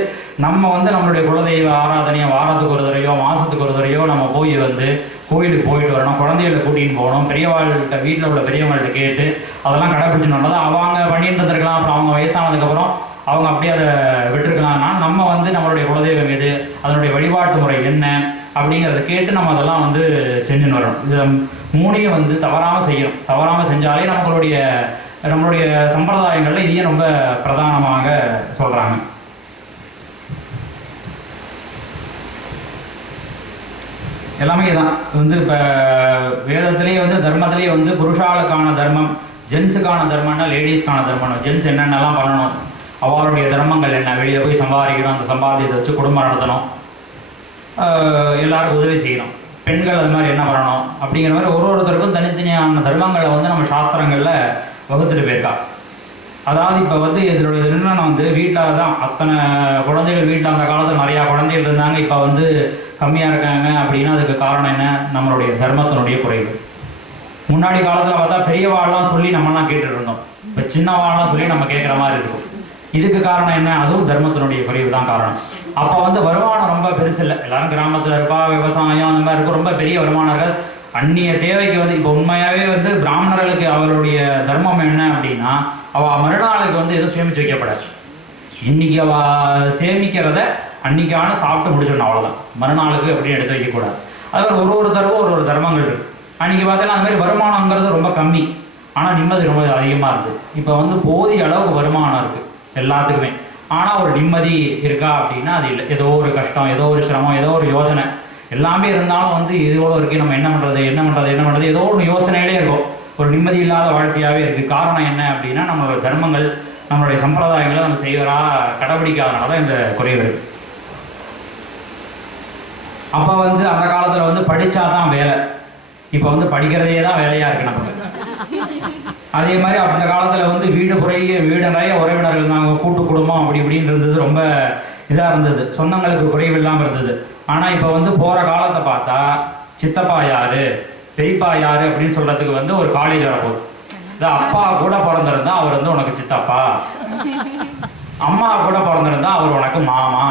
நம்ம வந்து நம்மளுடைய குலதெய்வ ஆராதனையை வாரத்துக்கு ஒரு தடவையோ மாதத்துக்கு ஒரு தடவையோ நம்ம போய் வந்து கோயிலுக்கு போயிட்டு வரணும். குழந்தைகளை கூட்டிகிட்டு போகணும். பெரியவாள்கிட்ட வீட்டில் உள்ள பெரியவங்கள்ட்ட கேட்டு அதெல்லாம் கடைப்பிடிச்சுனோம்னா தான் அவங்க பண்ணிட்டு இருந்திருக்கலாம். அப்புறம் அவங்க வயசானதுக்கப்புறம் அவங்க அப்படியே அதை விட்டுருக்கலாம்னா நம்ம வந்து நம்மளுடைய குலதெய்வம் எது, அதனுடைய வழிபாட்டு முறை என்ன அப்படிங்கிறத கேட்டு நம்ம அதெல்லாம் வந்து செஞ்சுன்னு வரணும். இது மூணையும் வந்து தவறாமல் செய்யணும். தவறாமல் செஞ்சாலே நம்மளுடைய சம்பிரதாயங்களில் இதையும் ரொம்ப பிரதானமாக சொல்கிறாங்க. எல்லாமே தான் வந்து இப்போ வேதத்திலேயே வந்து தர்மத்திலேயே வந்து புருஷாளுக்கான தர்மம், ஜென்ஸுக்கான தர்மம்னா லேடிஸ்க்கான தர்மம். ஜென்ஸ் என்னென்னலாம் பண்ணணும், அவருடைய தர்மங்கள் என்ன, வெளியில் போய் சம்பாதிக்கணும், அந்த சம்பாதியத்தை வச்சு குடும்பம் நடத்தணும், எல்லாருக்கும் உதவி செய்யணும். பெண்கள் அது மாதிரி என்ன பண்ணணும் அப்படிங்கிற மாதிரி ஒருத்தருக்கும் தனித்தனியான தர்மங்களை வந்து நம்ம சாஸ்திரங்களில் வகுத்துட்டு போயிருக்கா. அதாவது இப்போ வந்து இதனுடைய என்னென்னா வந்து வீட்டில் தான் அத்தனை குழந்தைகள் வீட்டில் அந்த காலத்தில் நிறையா குழந்தைகள் இருந்தாங்க. இப்போ வந்து கம்மியாக இருக்காங்க அப்படின்னா அதுக்கு காரணம் என்ன? நம்மளுடைய தர்மத்தினுடைய குறைவு. முன்னாடி காலத்தில் பார்த்தா பெரியவாள்லாம் சொல்லி நம்மலாம் கேட்டுட்டு இருந்தோம். இப்போ சின்னவாள்லாம் சொல்லி நம்ம கேட்குற மாதிரி இருக்கும். இதுக்கு காரணம் என்ன? அதுவும் தர்மத்தினுடைய குறைவு தான் காரணம். அப்போ வந்து வருமானம் ரொம்ப பெருசு இல்லை. எல்லாரும் கிராமத்தில் இருப்பா, விவசாயம் அந்த மாதிரி இருக்கும். ரொம்ப பெரிய வருமானங்கள் அந்நிய தேவைக்கு வந்து இப்போ உண்மையாகவே வந்து பிராமணர்களுக்கு அவருடைய தர்மம் என்ன அப்படின்னா அவள் மறுநாளுக்கு வந்து எதுவும் சேமித்து வைக்கப்படாது. இன்றைக்கி அவள் சேமிக்கிறத அன்றைக்கான சாப்பிட்டு முடிச்சிடணும், அவ்வளோதான். மறுநாளுக்கு அப்படின்னு எடுத்து வைக்கக்கூடாது. அது ஒருத்தருக்கும் ஒரு தர்மங்கள் இருக்குது. அன்றைக்கி பார்த்தீங்கன்னா அந்த மாதிரி வருமானங்கிறது ரொம்ப கம்மி, ஆனால் நிம்மதி ரொம்ப அதிகமாக இருக்குது. இப்போ வந்து போதிய அளவுக்கு வருமானம் இருக்குது எல்லாத்துக்குமே, ஆனால் ஒரு நிம்மதி இருக்கா அப்படின்னா அது இல்லை. ஏதோ ஒரு கஷ்டம், ஏதோ ஒரு சிரமம், ஏதோ ஒரு யோசனை எல்லாமே இருந்தாலும் வந்து இதோட இருக்குது. நம்ம என்ன பண்ணுறது ஏதோ ஒரு யோசனையிலே இருக்கும். ஒரு நிம்மதி இல்லாத வாழ்க்கையாகவே இருக்குது. காரணம் என்ன அப்படின்னா நம்மளோட தர்மங்கள், நம்மளுடைய சம்பிரதாயங்களை நம்ம கடைபிடிக்காதனால தான் இந்த குறைவு இருக்குது. அப்போ வந்து அந்த காலத்தில் வந்து படித்தாதான் வேலை, இப்போ வந்து படிக்கிறதே தான் வேலையாக இருக்குது நமக்கு. அதே மாதிரி அந்த காலத்தில் வந்து வீடு நிறைய உறவினர்கள் இருந்தாங்க, கூட்டு குடும்பம் அப்படி இப்படின்னு இருந்தது. ரொம்ப இதாக இருந்தது, சொந்தங்களுக்கு குறைவு இல்லாமல் இருந்தது. ஆனால் இப்போ வந்து போகிற காலத்தை பார்த்தா சித்தப்பா யார், பெரியப்பா யார் அப்படின்னு சொல்கிறதுக்கு வந்து ஒரு காலேஜ் வரப்போகுது. இந்த அப்பா கூட பிறந்திருந்தா அவர் வந்து உனக்கு சித்தப்பா, அம்மா கூட பிறந்திருந்தா அவர் உனக்கு மாமா,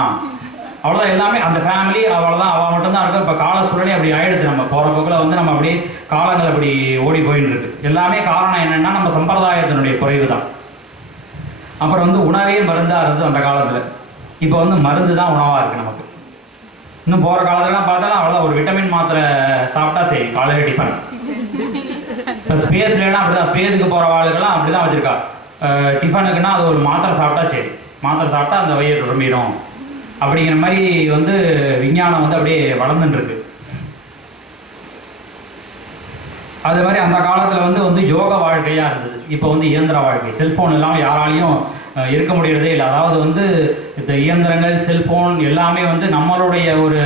அவ்வளோதான். எல்லாமே அந்த ஃபேமிலி அவ்வளோதான், அவள் மட்டும்தான் இருக்கும். இப்போ கால சூழலே அப்படி ஆயிடுச்சு. நம்ம போகிற போக்கில் வந்து நம்ம அப்படியே காலங்கள் அப்படி ஓடி போயின்னு இருக்கு. எல்லாமே காரணம் என்னென்னா நம்ம சம்பிரதாயத்தினுடைய குறைவு தான். அப்புறம் வந்து உணவே மருந்தாக இருந்தது அந்த காலத்தில். இப்போ வந்து மருந்து தான் உணவாக இருக்குது நமக்கு. இன்னும் போகிற காலத்துலாம் பார்த்தாலும் அவ்வளோதான், ஒரு விட்டமின் மாத்திரை சாப்பிட்டா சரி காலையில் டிஃபன். இப்போ ஸ்பேஸ்லாம் அப்படி தான், ஸ்பேஸுக்கு போகிற வாழ்க்கெல்லாம் அப்படி தான் வச்சுருக்கா. டிஃபனுக்குன்னா அது ஒரு மாத்திரை சாப்பிட்டா சரி, மாத்திரை சாப்பிட்டா அந்த வயிறு ரொம்பிடும் அப்படிங்கிற மாதிரி வந்து விஞ்ஞானம் வந்து அப்படியே வளர்ந்துட்டுருக்கு. அது மாதிரி அந்த காலத்தில் வந்து யோக வாழ்க்கையாக இருந்தது. இப்போ வந்து இயந்திர வாழ்க்கை, செல்ஃபோன் இல்லாமல் யாராலையும் இருக்க முடியறதே இல்லை. அதாவது வந்து இந்த இயந்திரங்கள், செல்ஃபோன் எல்லாமே வந்து நம்மளுடைய ஒரு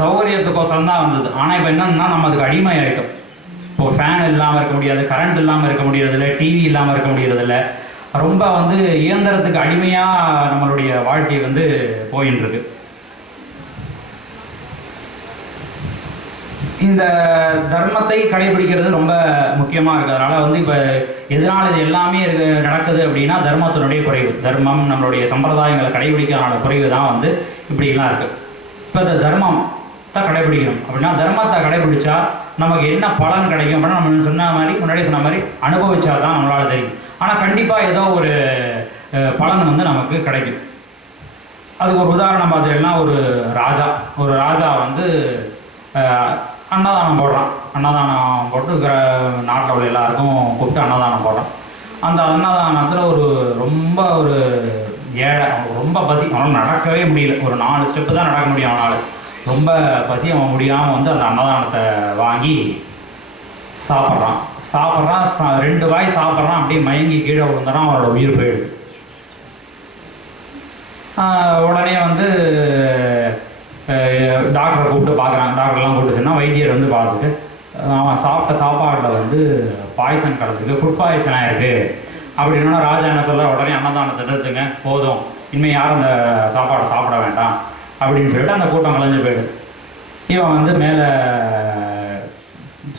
சௌகரியத்துக்கோசரம் தான் வந்தது. ஆனால் இப்போ என்னன்னா நம்ம அதுக்கு அடிமை ஆகிட்டோம். இப்போ ஃபேன் இல்லாமல் இருக்க முடியாது, கரண்ட் இல்லாமல் இருக்க முடியறதில்ல, டிவி இல்லாமல் இருக்க முடியறதில்ல. ரொம்ப வந்து இயந்திரத்துக்கு அடிமையாக நம்மளுடைய வாழ்க்கை வந்து போயின்னு இருக்கு. இந்த தர்மத்தை கடைபிடிக்கிறது ரொம்ப முக்கியமாக இருக்குது. அதனால் வந்து இப்போ எதனால் இது எல்லாமே நடக்குது அப்படின்னா தர்மத்தினுடைய குறைவு. தர்மம் நம்மளுடைய சம்பிரதாயங்களை கடைபிடிக்கிறதுனால குறைவு தான் வந்து இப்படிலாம் இருக்குது. இப்போ இந்த தர்மம் தான் கடைபிடிக்கணும் அப்படின்னா தர்மத்தை கடைபிடிச்சா நமக்கு என்ன பலன் கிடைக்கும் அப்படின்னா நம்ம சொன்ன மாதிரி முன்னாடியே சொன்ன மாதிரி அனுபவிச்சா தான் நம்மளால் தெரியும். ஆனால் கண்டிப்பாக ஏதோ ஒரு பலன் வந்து நமக்கு கிடைக்கும். அதுக்கு ஒரு உதாரணம் பார்த்தீங்கன்னா ஒரு ராஜா வந்து அன்னதானம் போடுறான். அன்னதானம் போட்டு நாட்டில் உள்ள எல்லாருக்கும் கூப்பிட்டு அன்னதானம் போடுறான். அந்த அன்னதானத்தில் ரொம்ப ஏழை, ரொம்ப பசி, அவனால் நடக்கவே முடியல. ஒரு 4 ஸ்டெப்பு தான் நடக்க முடியும் அவனால். ரொம்ப பசி, அவன் முடியாமல் வந்து அந்த அன்னதானத்தை வாங்கி சாப்பிட்றான். சாப்பிட்றான், 2 வாய் சாப்பிட்றான், அப்படியே மயங்கி கீழே விழுந்துறான், அவனோட உயிர் போயிடுது. உடனே வந்து டாக்டரை கூப்பிட்டு பார்க்குறாங்க. டாக்டர்லாம் கூப்பிட்டு சொன்னால் வைத்தியர் வந்து பார்த்துட்டு அவன் சாப்பிட்ட சாப்பாட்டில் வந்து பாய்சன் கலந்துருக்கு, ஃபுட் பாய்சன் ஆகிருக்கு அப்படின்னா ராஜா என்ன சொல்ல, உடனே அன்னதானத்தை நிறுத்துங்க, போதும், இனிமேல் யாரும் அந்த சாப்பாடை சாப்பிட வேண்டாம் அப்படின்னு சொல்லிட்டு அந்த கூட்டம் கலைஞ்சு போயிடுது. இவன் வந்து மேலே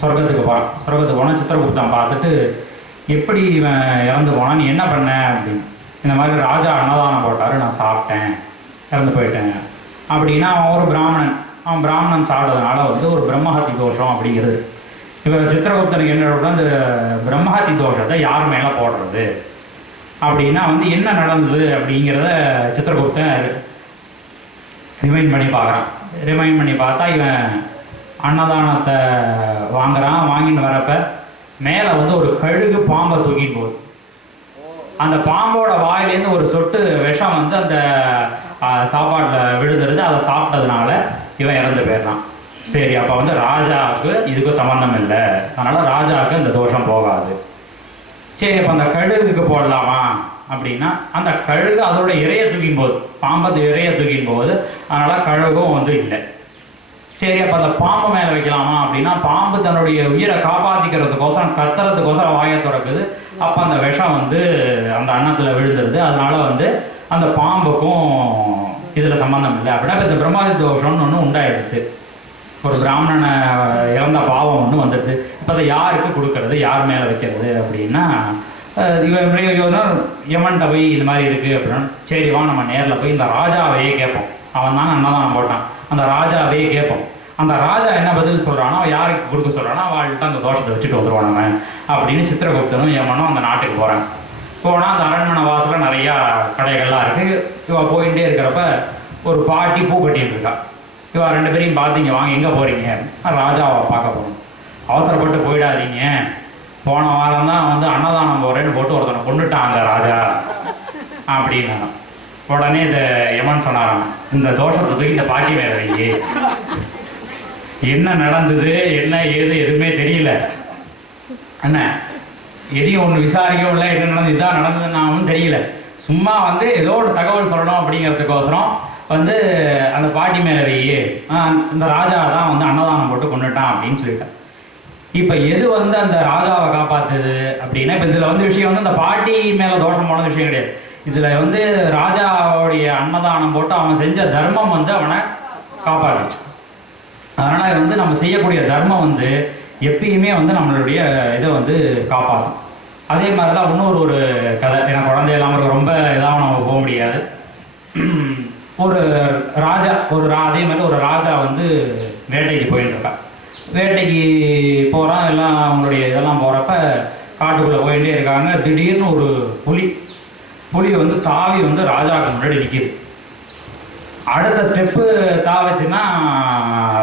சொர்க்கத்துக்கு போகிறான். சொர்க்கத்துக்கு போனால் சித்திரகுப்தன் பார்த்துட்டு, எப்படி இவன் இறந்து போனான், நீ என்ன பண்ண அப்படின்னு. இந்த மாதிரி ராஜா அன்னதானம் போட்டார், நான் சாப்பிட்டேன், இறந்து போயிட்டேன் அப்படின்னா. அவன் ஒரு பிராமணன், அவன் பிராமணன் சாப்பிட்டதுனால வந்து ஒரு பிரம்மஹத்தி தோஷம் அப்படிங்கிறது. இப்போ சித்திரகுப்தனுக்கு என்ன அந்த பிரம்மஹத்தி தோஷத்தை யார் மேலே போடுறது அப்படின்னா வந்து என்ன நடந்தது அப்படிங்கிறத சித்திரகுப்தன் ரிமைண்ட் பண்ணி பார்க்குறான். ரிமைண்ட் பண்ணி பார்த்தா இவன் அன்னதானத்தை வாங்குறான். வாங்கிட்டு வரப்ப மேலே வந்து ஒரு கழுகு பாம்பை தூக்கிட்டு போகுது. அந்த பாம்போட வாயிலேருந்து ஒரு சொட்டு விஷம் வந்து அந்த சாப்பாட்டில் விழுதுறது. அதை சாப்பிட்டதுனால இவன் இறந்து போயிடறான். சரி, அப்போ வந்து ராஜாவுக்கு இதுக்கும் சம்மந்தம் இல்லை, அதனால் ராஜாவுக்கு இந்த தோஷம் போகாது. சரி, அப்போ அந்த கழுகுக்கு போடலாமா அப்படின்னா, அந்த கழுகு அதோட இறையை தூக்கின் போகுது, பாம்பு இறையை தூக்கின் போகுது, அதனால் கழுகும் வந்து இல்லை. சரி, அப்போ அந்த பாம்பு மேலே வைக்கலாமா அப்படின்னா, பாம்பு தன்னுடைய உயிரை காப்பாற்றிக்கிறதுக்கோசரம் கத்துறதுக்கோசரம் வாயை திறக்குது. அப்போ அந்த விஷம் வந்து அந்த அன்னத்தில் விழுந்துருது. அதனால வந்து அந்த பாம்புக்கும் இதில் சம்மந்தம் இல்லை அப்படின்னா, இப்போ இந்த பிரம்மாதி தோஷம்னு ஒன்று உண்டாயிடுச்சு. ஒரு பிராமணனை இறந்த பாவம் ஒன்று வந்துடுது. இப்போ அதை யாருக்கு கொடுக்கறது, யார் மேலே வைக்கிறது அப்படின்னா, இவன் யமன்கிட்ட போய் இது மாதிரி இருக்குது அப்படின்னா, சரி வா நம்ம நேரில் போய் இந்த ராஜாவையே கேட்போம். அவன் தானே அன்னதானம் போட்டான், அந்த ராஜாவையே கேட்போம். அந்த ராஜா என்ன பதில் சொல்கிறானோ, யாருக்கு கொடுக்க சொல்கிறானோ அவள்கிட்ட அந்த தோஷத்தை வச்சுட்டு வந்துடுவான் நம்ம அப்படின்னு சித்திரகுப்தனும் யமனும் அந்த நாட்டுக்கு போகிறாங்க. போனால் அந்த அரண்மனை வாசலில் நிறையா கடைகள்லாம் இருக்குது. இவள் போயிட்டே இருக்கிறப்ப ஒரு பாட்டி பூ கட்டிட்டு இருக்கா. இவா 2 பேரையும் பார்த்தீங்க, வாங்க எங்கே போகிறீங்க, ராஜாவை பார்க்க போகணும், அவசரப்பட்டு போயிடாதீங்க, போன வாரம் தான் வந்து அன்னதானம் போகிறேன்னு போட்டு ஒருத்தனை கொண்டுட்டான் அந்த ராஜா அப்படின்னு. உடனே இந்த யமன் சொன்னாராம், இந்த தோஷத்தை தூக்கி இந்த பாட்டி மேலே வைங்க. என்ன நடந்தது என்ன ஏது எதுவுமே தெரியல, என்ன எதையும் ஒன்று விசாரிக்கவும் இல்லை, என்ன நடந்தது இதான் நடந்ததுன்னு தெரியல, சும்மா வந்து ஏதோ ஒரு தகவல் சொல்லணும் அப்படிங்கிறதுக்கோசரம் வந்து அந்த பாட்டி மேலே வையே, இந்த ராஜா தான் வந்து அன்னதானம் போட்டு கொண்டுட்டான் அப்படின்னு சொல்லிட்டான். இப்போ எது வந்து அந்த ராஜாவை காப்பாற்றுது அப்படின்னா, இப்போ இதில் வந்து விஷயம் வந்து அந்த பாட்டி மேலே தோஷம் போன விஷயம் கிடையாது. இதில் வந்து ராஜாவுடைய அன்னதானம் போட்டு அவன் செஞ்ச தர்மம் வந்து அவனை காப்பாற்றுச்சு. அதனால் வந்து நம்ம செய்யக்கூடிய தர்மம் வந்து எப்பயுமே வந்து நம்மளுடைய இதை வந்து காப்பாற்றும். அதே மாதிரி தான் இன்னொரு கதை. எனக்கு குழந்தை இல்லாமல் இருக்க, ரொம்ப இதாக நம்ம போக முடியாது. ஒரு ராஜா அதே மாதிரி ஒரு ராஜா வந்து வேட்டைக்கு போயிட்டு இருக்கான். வேட்டைக்கு போகிறான், எல்லாம் அவங்களுடைய இதெல்லாம் போகிறப்ப காட்டுக்குள்ளே போயிட்டே இருக்காங்க. திடீர்னு ஒரு புலி வந்து தாவி வந்து ராஜாவுக்கு முன்னாடி நிற்கிது. அடுத்த ஸ்டெப்பு தாவச்சுன்னா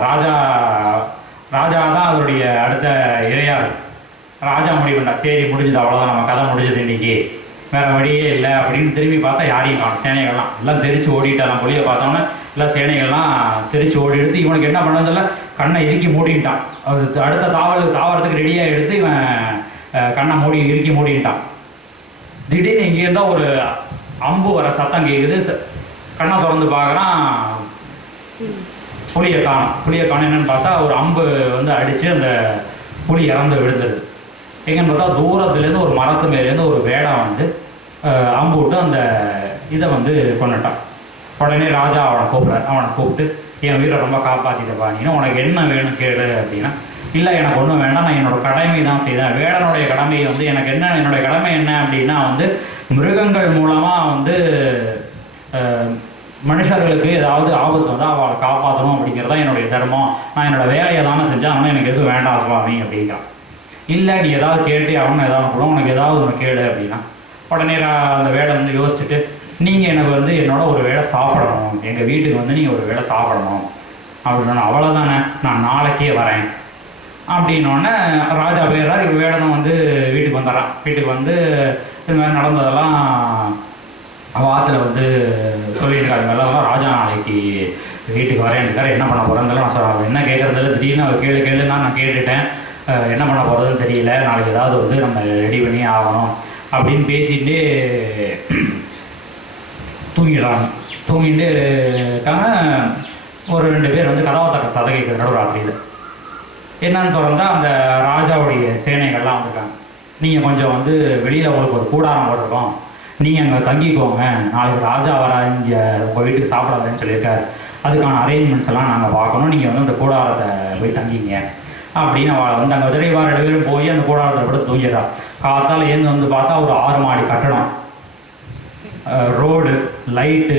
ராஜா தான் அதனுடைய அடுத்த இரையார். ராஜா முடிவுண்டா, சரி முடிஞ்சது, அவ்வளோதான், நம்ம கதை முடிஞ்சது, இன்னைக்கு வேறு வழியே இல்லை அப்படின்னு திரும்பி பார்த்தா யாரையும் காணும். சேனைகள்லாம் எல்லாம் தெரிச்சு ஓடிட்டான். புலியை பார்த்தோன்னே எல்லாம் சேனைகள்லாம் தெரிச்சு ஓடி எடுத்து இவனுக்கு என்ன பண்ணதில்ல, கண்ணை இறுக்கி மூடிட்டான். அது அடுத்த தாவரத்துக்கு ரெடியாக எடுத்து இவன் கண்ணை இறுக்கி மூடிட்டான். திடீர்னு இங்கேருந்தா ஒரு அம்பு வர சத்தம் கேட்குது. கண்ணை திறந்து பார்க்குறான், புளியை காணும். என்னன்னு பார்த்தா ஒரு அம்பு வந்து அடித்து அந்த புலி இறந்து விழுந்துருது. எங்கன்னு பார்த்தா தூரத்துலேருந்து ஒரு மரத்து மேலேருந்து ஒரு வேடம் வந்து அம்பு விட்டு அந்த இதை வந்து கொண்டுட்டான். உடனே ராஜா அவனை கூப்பிட்டு என் உயிரை ரொம்ப காப்பாற்றிட்டப்பா, நீனா உனக்கு என்ன வேணும் கேளு அப்படின்னா, இல்லை எனக்கு ஒன்றும் வேண்டாம், நான் என்னோடய கடமை தான் செய்தேன். வேடனுடைய கடமை வந்து எனக்கு என்ன, என்னுடைய கடமை என்ன அப்படின்னா வந்து மிருகங்கள் மூலமாக வந்து மனுஷர்களுக்கு ஏதாவது ஆபத்து வந்தால் அவளை காப்பாற்றணும் அப்படிங்கிறது தான் என்னுடைய தர்மம். நான் என்னோடய வேலையை தானே செஞ்சேன், ஆனால் எனக்கு எதுவும் வேண்டாம் சுவாமி அப்படிங்கிறான். இல்லை நீ ஏதாவது கேட்டு அவனு ஏதாவது கூட உனக்கு ஏதாவது ஒன்று கேளு அப்படின்னா, உடனே அந்த வேலை வந்து யோசிச்சுட்டு, நீங்கள் எனக்கு வந்து என்னோட ஒரு வேளை சாப்பிடணும், எங்கள் வீட்டுக்கு வந்து நீங்கள் ஒரு வேளை சாப்பிடணும் அப்படின்னா, அவ்வளோதானே, நான் நாளைக்கே வரேன் அப்படின்னோடனே ராஜா போயிடுறார். இப்போ வேடனும் வந்து வீட்டுக்கு வந்துடுறான். வீட்டுக்கு வந்து இது மாதிரி நடந்ததெல்லாம் ஆற்றுல வந்து சொல்லியிருக்காரு. இதெல்லாம் ராஜா நாளைக்கு வீட்டுக்கு வரேன் இருக்காரு, என்ன பண்ண போகிறேன் நான் சொல்கிறேன், என்ன கேட்குறதில்ல, திடீர்னு அவர் கேளுன்னா நான் கேட்டுட்டேன், என்ன பண்ண போகிறதுன்னு தெரியல, நாளைக்கு ஏதாவது வந்து நம்ம ரெடி பண்ணி ஆகணும் அப்படின்னு பேசிட்டு தூங்கிட்டு இருக்காங்க. ஒரு 2 பேர் வந்து கதவை தட்ட சதகைக்கு நடுராத்திரியில் என்னன்னு திறந்தா அந்த ராஜாவுடைய சேனைகள்லாம் வந்திருக்காங்க. நீங்கள் கொஞ்சம் வந்து வெளியில் உங்களுக்கு ஒரு கூடாரம் போட்டிருக்கோம், நீங்கள் அங்கே தங்கிக்கோங்க, நாளைக்கு ராஜா வர இங்கே உங்கள் வீட்டுக்கு சாப்பிடாதுன்னு சொல்லியிருக்காரு, அதுக்கான அரேஞ்ச்மெண்ட்ஸ் எல்லாம் நாங்கள் பார்க்கணும், நீங்கள் வந்து அந்த கூடாரத்தை போய் தங்கிங்க அப்படின்னு அவளை வந்து அங்கே விரைவாக 2 பேரும் போய் அந்த கூடாரத்தை கூட தூங்கிடுறா. காத்தால் ஏந்து வந்து பார்த்தா ஒரு 6 மாடி கட்டடம், ரோடு லைட்டு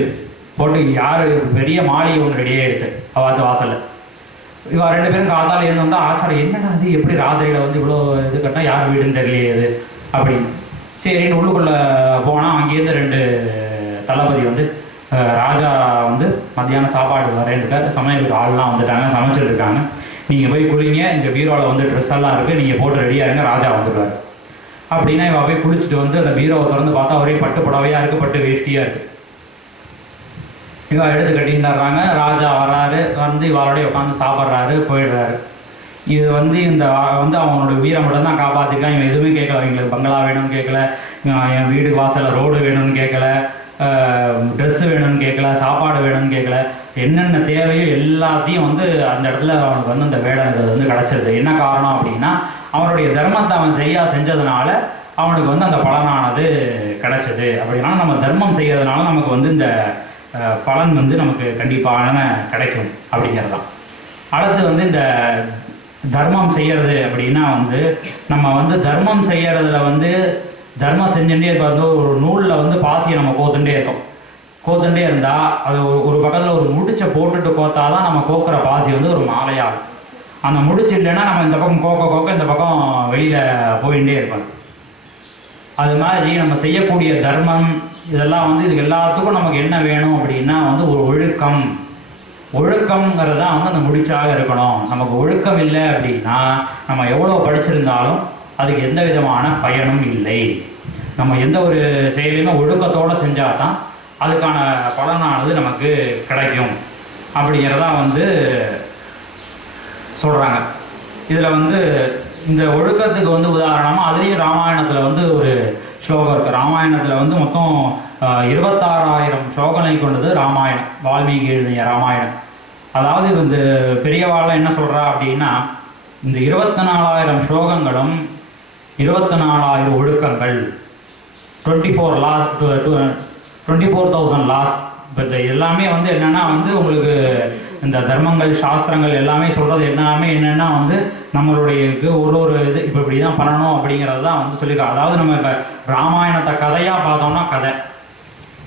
போட்டு யார் பெரிய மாளிகை ஒன்று ரெடியாக எடுத்து அவாத்து வாசலில். இவா 2 பேரும் காத்தால் ஏந்து வந்தால் ஆச்சாரம் என்னடா அது எப்படி ராத்திரியில் வந்து இவ்வளோ இது கட்டினா யார் வீடுன்னு தெரியலையே அப்படின்னு. சரின்னு உள்ளுக்குள்ளே போனால் அங்கேருந்து 2 தளபதி வந்து ராஜா வந்து மத்தியானம் சாப்பாடு வரேன்னுக்கார், சமையலுக்கு ஆள்லாம் வந்துட்டாங்க, சமைச்சிட்டு இருக்காங்க, நீங்கள் போய் குளிங்க, இங்கே பீரோவில் வந்து ட்ரெஸ் எல்லாம் இருக்குது, நீங்கள் போட்டு ரெடியாக இருங்க, ராஜா வந்துடுவார் அப்படின்னா இவ போய் குளிச்சுட்டு வந்து அந்த பீரோவை திறந்து பார்த்தா ஒரே பட்டு புடவையாக இருக்குது, பட்டு வேஷ்டியாக இருக்குது. இவ எடுத்து கட்டின்றாங்க. ராஜா வர்றாரு, வந்து இவரோடய உட்காந்து சாப்பிட்றாரு, போயிடுறாரு. இது வந்து இந்த வந்து அவனோட வீரை மட்டும் தான் காப்பாற்றிருக்கான். இவன் எதுவுமே கேட்கல, எங்களுக்கு பங்களா வேணும்னு கேட்கல, என் வீடு வாசலில் ரோடு வேணும்னு கேட்கல, ட்ரெஸ்ஸு வேணும்னு கேட்கல, சாப்பாடு வேணும்னு கேட்கல, என்னென்ன தேவையோ எல்லாத்தையும் வந்து அந்த இடத்துல அவனுக்கு வந்து அந்த வேடங்கிறது வந்து கிடச்சிருது. என்ன காரணம் அப்படின்னா அவனுடைய தர்மத்தை அவன் செஞ்சதுனால அவனுக்கு வந்து அந்த பலனானது கிடச்சிது. அப்படின்னா நம்ம தர்மம் செய்யறதுனால நமக்கு வந்து இந்த பலன் வந்து நமக்கு கண்டிப்பான கிடைக்கும் அப்படிங்கிறதான். அடுத்து வந்து இந்த தர்மம் செய்கிறது அப்படின்னா வந்து நம்ம வந்து தர்மம் செய்யறதுல வந்து தர்மம் செஞ்சுட்டே இப்போ வந்து ஒரு நூலில் வந்து பாசியை நம்ம கோத்துட்டே இருக்கோம். கோத்துட்டே இருந்தால் அது ஒரு பக்கத்தில் ஒரு முடிச்சை போட்டுட்டு கோத்தாதான் நம்ம கோக்குற பாசி வந்து ஒரு மாலையாகும். அந்த முடிச்சு இல்லைன்னா நம்ம இந்த பக்கம் கோக்க இந்த பக்கம் வெளியில் போயிட்டே இருப்போம். அது மாதிரி நம்ம செய்யக்கூடிய தர்மம் இதெல்லாம் வந்து இதுக்கு எல்லாத்துக்கும் நமக்கு என்ன வேணும் அப்படின்னா வந்து ஒரு ஒழுக்கம்ங்கிறது தான் வந்து அந்த முடிச்சாக இருக்கணும். நமக்கு ஒழுக்கம் இல்லை அப்படின்னா நம்ம எவ்வளோ படிச்சிருந்தாலும் அதுக்கு எந்த விதமான பயனும் இல்லை. நம்ம எந்த ஒரு செயலையுமே ஒழுக்கத்தோடு செஞ்சால் தான் அதுக்கான பலனானது நமக்கு கிடைக்கும் அப்படிங்கிறதான் வந்து சொல்கிறாங்க. இதில் வந்து இந்த ஒழுக்கத்துக்கு வந்து உதாரணமாக அதுலேயும் ராமாயணத்தில் வந்து ஒரு ஸ்லோகம் இருக்குது. ராமாயணத்தில் வந்து மொத்தம் 26,000 ஸ்லோகனை கொண்டது ராமாயணம், வால்மீகி எழுதிய ராமாயணம். அதாவது இந்த பெரியவாள் என்ன சொல்கிறா அப்படின்னா இந்த 24,000 ஸ்லோகங்களும் 24,000 ஒழுக்கங்கள், 24,000 லாஸ். இப்போ இது எல்லாமே வந்து என்னென்னா வந்து உங்களுக்கு இந்த தர்மங்கள் சாஸ்திரங்கள் எல்லாமே சொல்கிறது எல்லாமே என்னென்னா வந்து நம்மளுடைய ஒரு இது இப்போ இப்படி தான் பண்ணணும் அப்படிங்கிறது தான் வந்து சொல்லியிருக்காங்க. அதாவது நம்ம இப்போ ராமாயணத்தை கதையாக பார்த்தோம்னா கதை,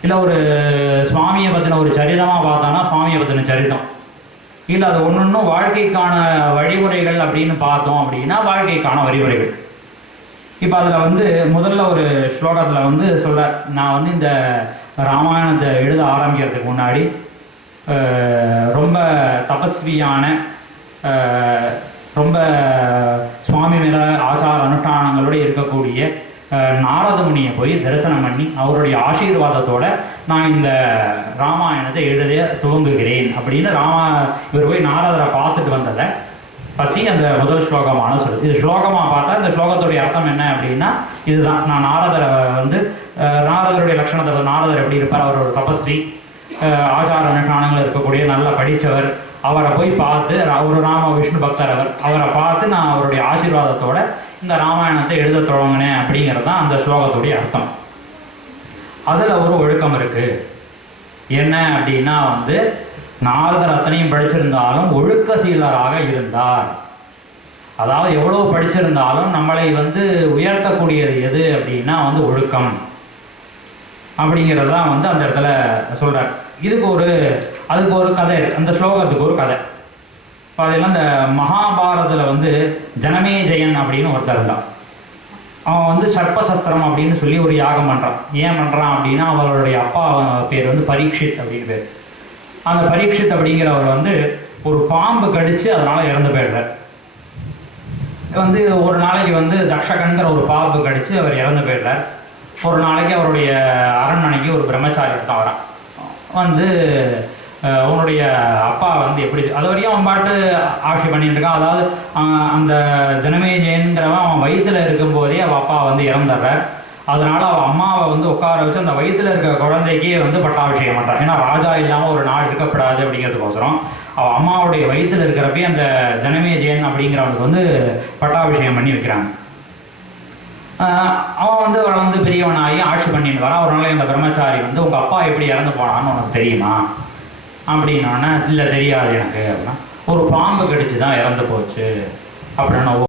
இல்லை ஒரு சுவாமியை பற்றின ஒரு சரிதமாக பார்த்தோம்னா சுவாமியை பற்றின சரிதம், இல்லை அது ஒன்றும் வாழ்க்கைக்கான வழிமுறைகள் அப்படின்னு பார்த்தோம் அப்படின்னா வாழ்க்கைக்கான வழிமுறைகள். இப்போ அதில் வந்து முதல்ல ஒரு ஸ்லோகத்தில் வந்து சொல்ல, நான் வந்து இந்த ராமாயணத்தை எழுத ஆரம்பிக்கிறதுக்கு முன்னாடி ரொம்ப தபஸ்வியான ரொம்ப சுவாமி மேல ஆச்சார அனுஷ்டானங்களோடு இருக்கக்கூடிய நாரத முனியை போய் தரிசனம் பண்ணி அவருடைய ஆசீர்வாதத்தோட நான் இந்த ராமாயணத்தை எழுத துவங்குகிறேன் அப்படின்னு இவர் போய் நாரதரை பார்த்துட்டு வந்ததை பற்றி அந்த முதல் ஸ்லோகமான சொல்லுது. இது ஸ்லோகமாக பார்த்தா இந்த ஸ்லோகத்துடைய அர்த்தம் என்ன அப்படின்னா இதுதான். நான் நாரதரை வந்து நாரதருடைய லட்சணத்தை, நாரதர் எப்படி இருப்பார், அவர் ஒரு தபஸ்வி, ஆச்சார அனுஷ்டானங்கள் இருக்கக்கூடிய நல்லா படித்தவர், அவரை போய் பார்த்து ஒரு ராம விஷ்ணு பக்தர் அவரை பார்த்து நான் அவருடைய ஆசீர்வாதத்தோட இந்த ராமாயணத்தை எழுத தொடங்கினேன் அப்படிங்கிறது தான் அந்த ஸ்லோகத்துடைய அர்த்தம். அதில் ஒரு ஒழுக்கம் இருக்குது. என்ன அப்படின்னா வந்து நாரதர் அத்தனையும் படிச்சிருந்தாலும் ஒழுக்க சீலராக இருந்தார். அதாவது எவ்வளோ படிச்சிருந்தாலும் நம்மளை வந்து உயர்த்தக்கூடியது எது அப்படின்னா வந்து ஒழுக்கம் அப்படிங்கிறது தான் வந்து அந்த இடத்துல சொல்கிறார். அதுக்கு ஒரு கதை, அந்த ஸ்லோகத்துக்கு ஒரு கதை. இப்போ அதெல்லாம் இந்த மகாபாரதத்தில் வந்து ஜனமேஜயன் அப்படின்னு ஒருத்தர் இருந்தான். அவன் வந்து சர்ப்பசஸ்திரம் அப்படின்னு சொல்லி ஒரு யாகம் பண்ணுறான். ஏன் பண்ணுறான் அப்படின்னா அவருடைய அப்பா பேர் வந்து பரீட்சித் அப்படின்னு பேர். அந்த பரீட்சித் அப்படிங்கிறவர் வந்து ஒரு பாம்பு கடித்து அதனால் இறந்து போயிடுறார். வந்து ஒரு நாளைக்கு வந்து தக்ஷகன்கிற ஒரு பாம்பு கடித்து அவர் இறந்து போயிடுறார். ஒரு நாளைக்கு அவருடைய அரண்மனைக்கு ஒரு பிரம்மச்சாரி தான் வரான். வந்து உன்னுடைய அப்பா வந்து எப்படி அது வரையும் அவன் பாட்டு ஆட்சி பண்ணிட்டு இருக்கான். அதாவது அந்த ஜனமேஜயன்கிறவன் அவன் வயிற்றுல இருக்கும்போதே அவள் அப்பா வந்து இறந்துடுறார். அதனால அவள் அம்மாவை வந்து உட்கார வச்சு அந்த வயிற்றுல இருக்க குழந்தைக்கே வந்து பட்டாபிஷேகம் பண்ணுறான். ஏன்னா ராஜா இல்லாமல் ஒரு நாள் இருக்கப்படாது அப்படிங்கிறதுக்கோசரம் அவள் அம்மாவுடைய வயிற்றுல இருக்கிறப்பே அந்த ஜனமேஜயன் அப்படிங்கிறவனுக்கு வந்து பட்டாபிஷேகம் பண்ணி வைக்கிறாங்க. அவன் வந்து அவளை வந்து பெரியவனாகி ஆட்சி பண்ணிட்டு வரான். ஒரு நாள் இந்த பிரம்மச்சாரி வந்து உங்கள் அப்பா எப்படி இறந்து போனான்னு உனக்கு தெரியுமா அப்படின்னோடனே இல்லை தெரியாது எனக்கு அப்படின்னா, ஒரு பாம்பு கடிச்சு தான் இறந்து போச்சு அப்படின்னா, ஓ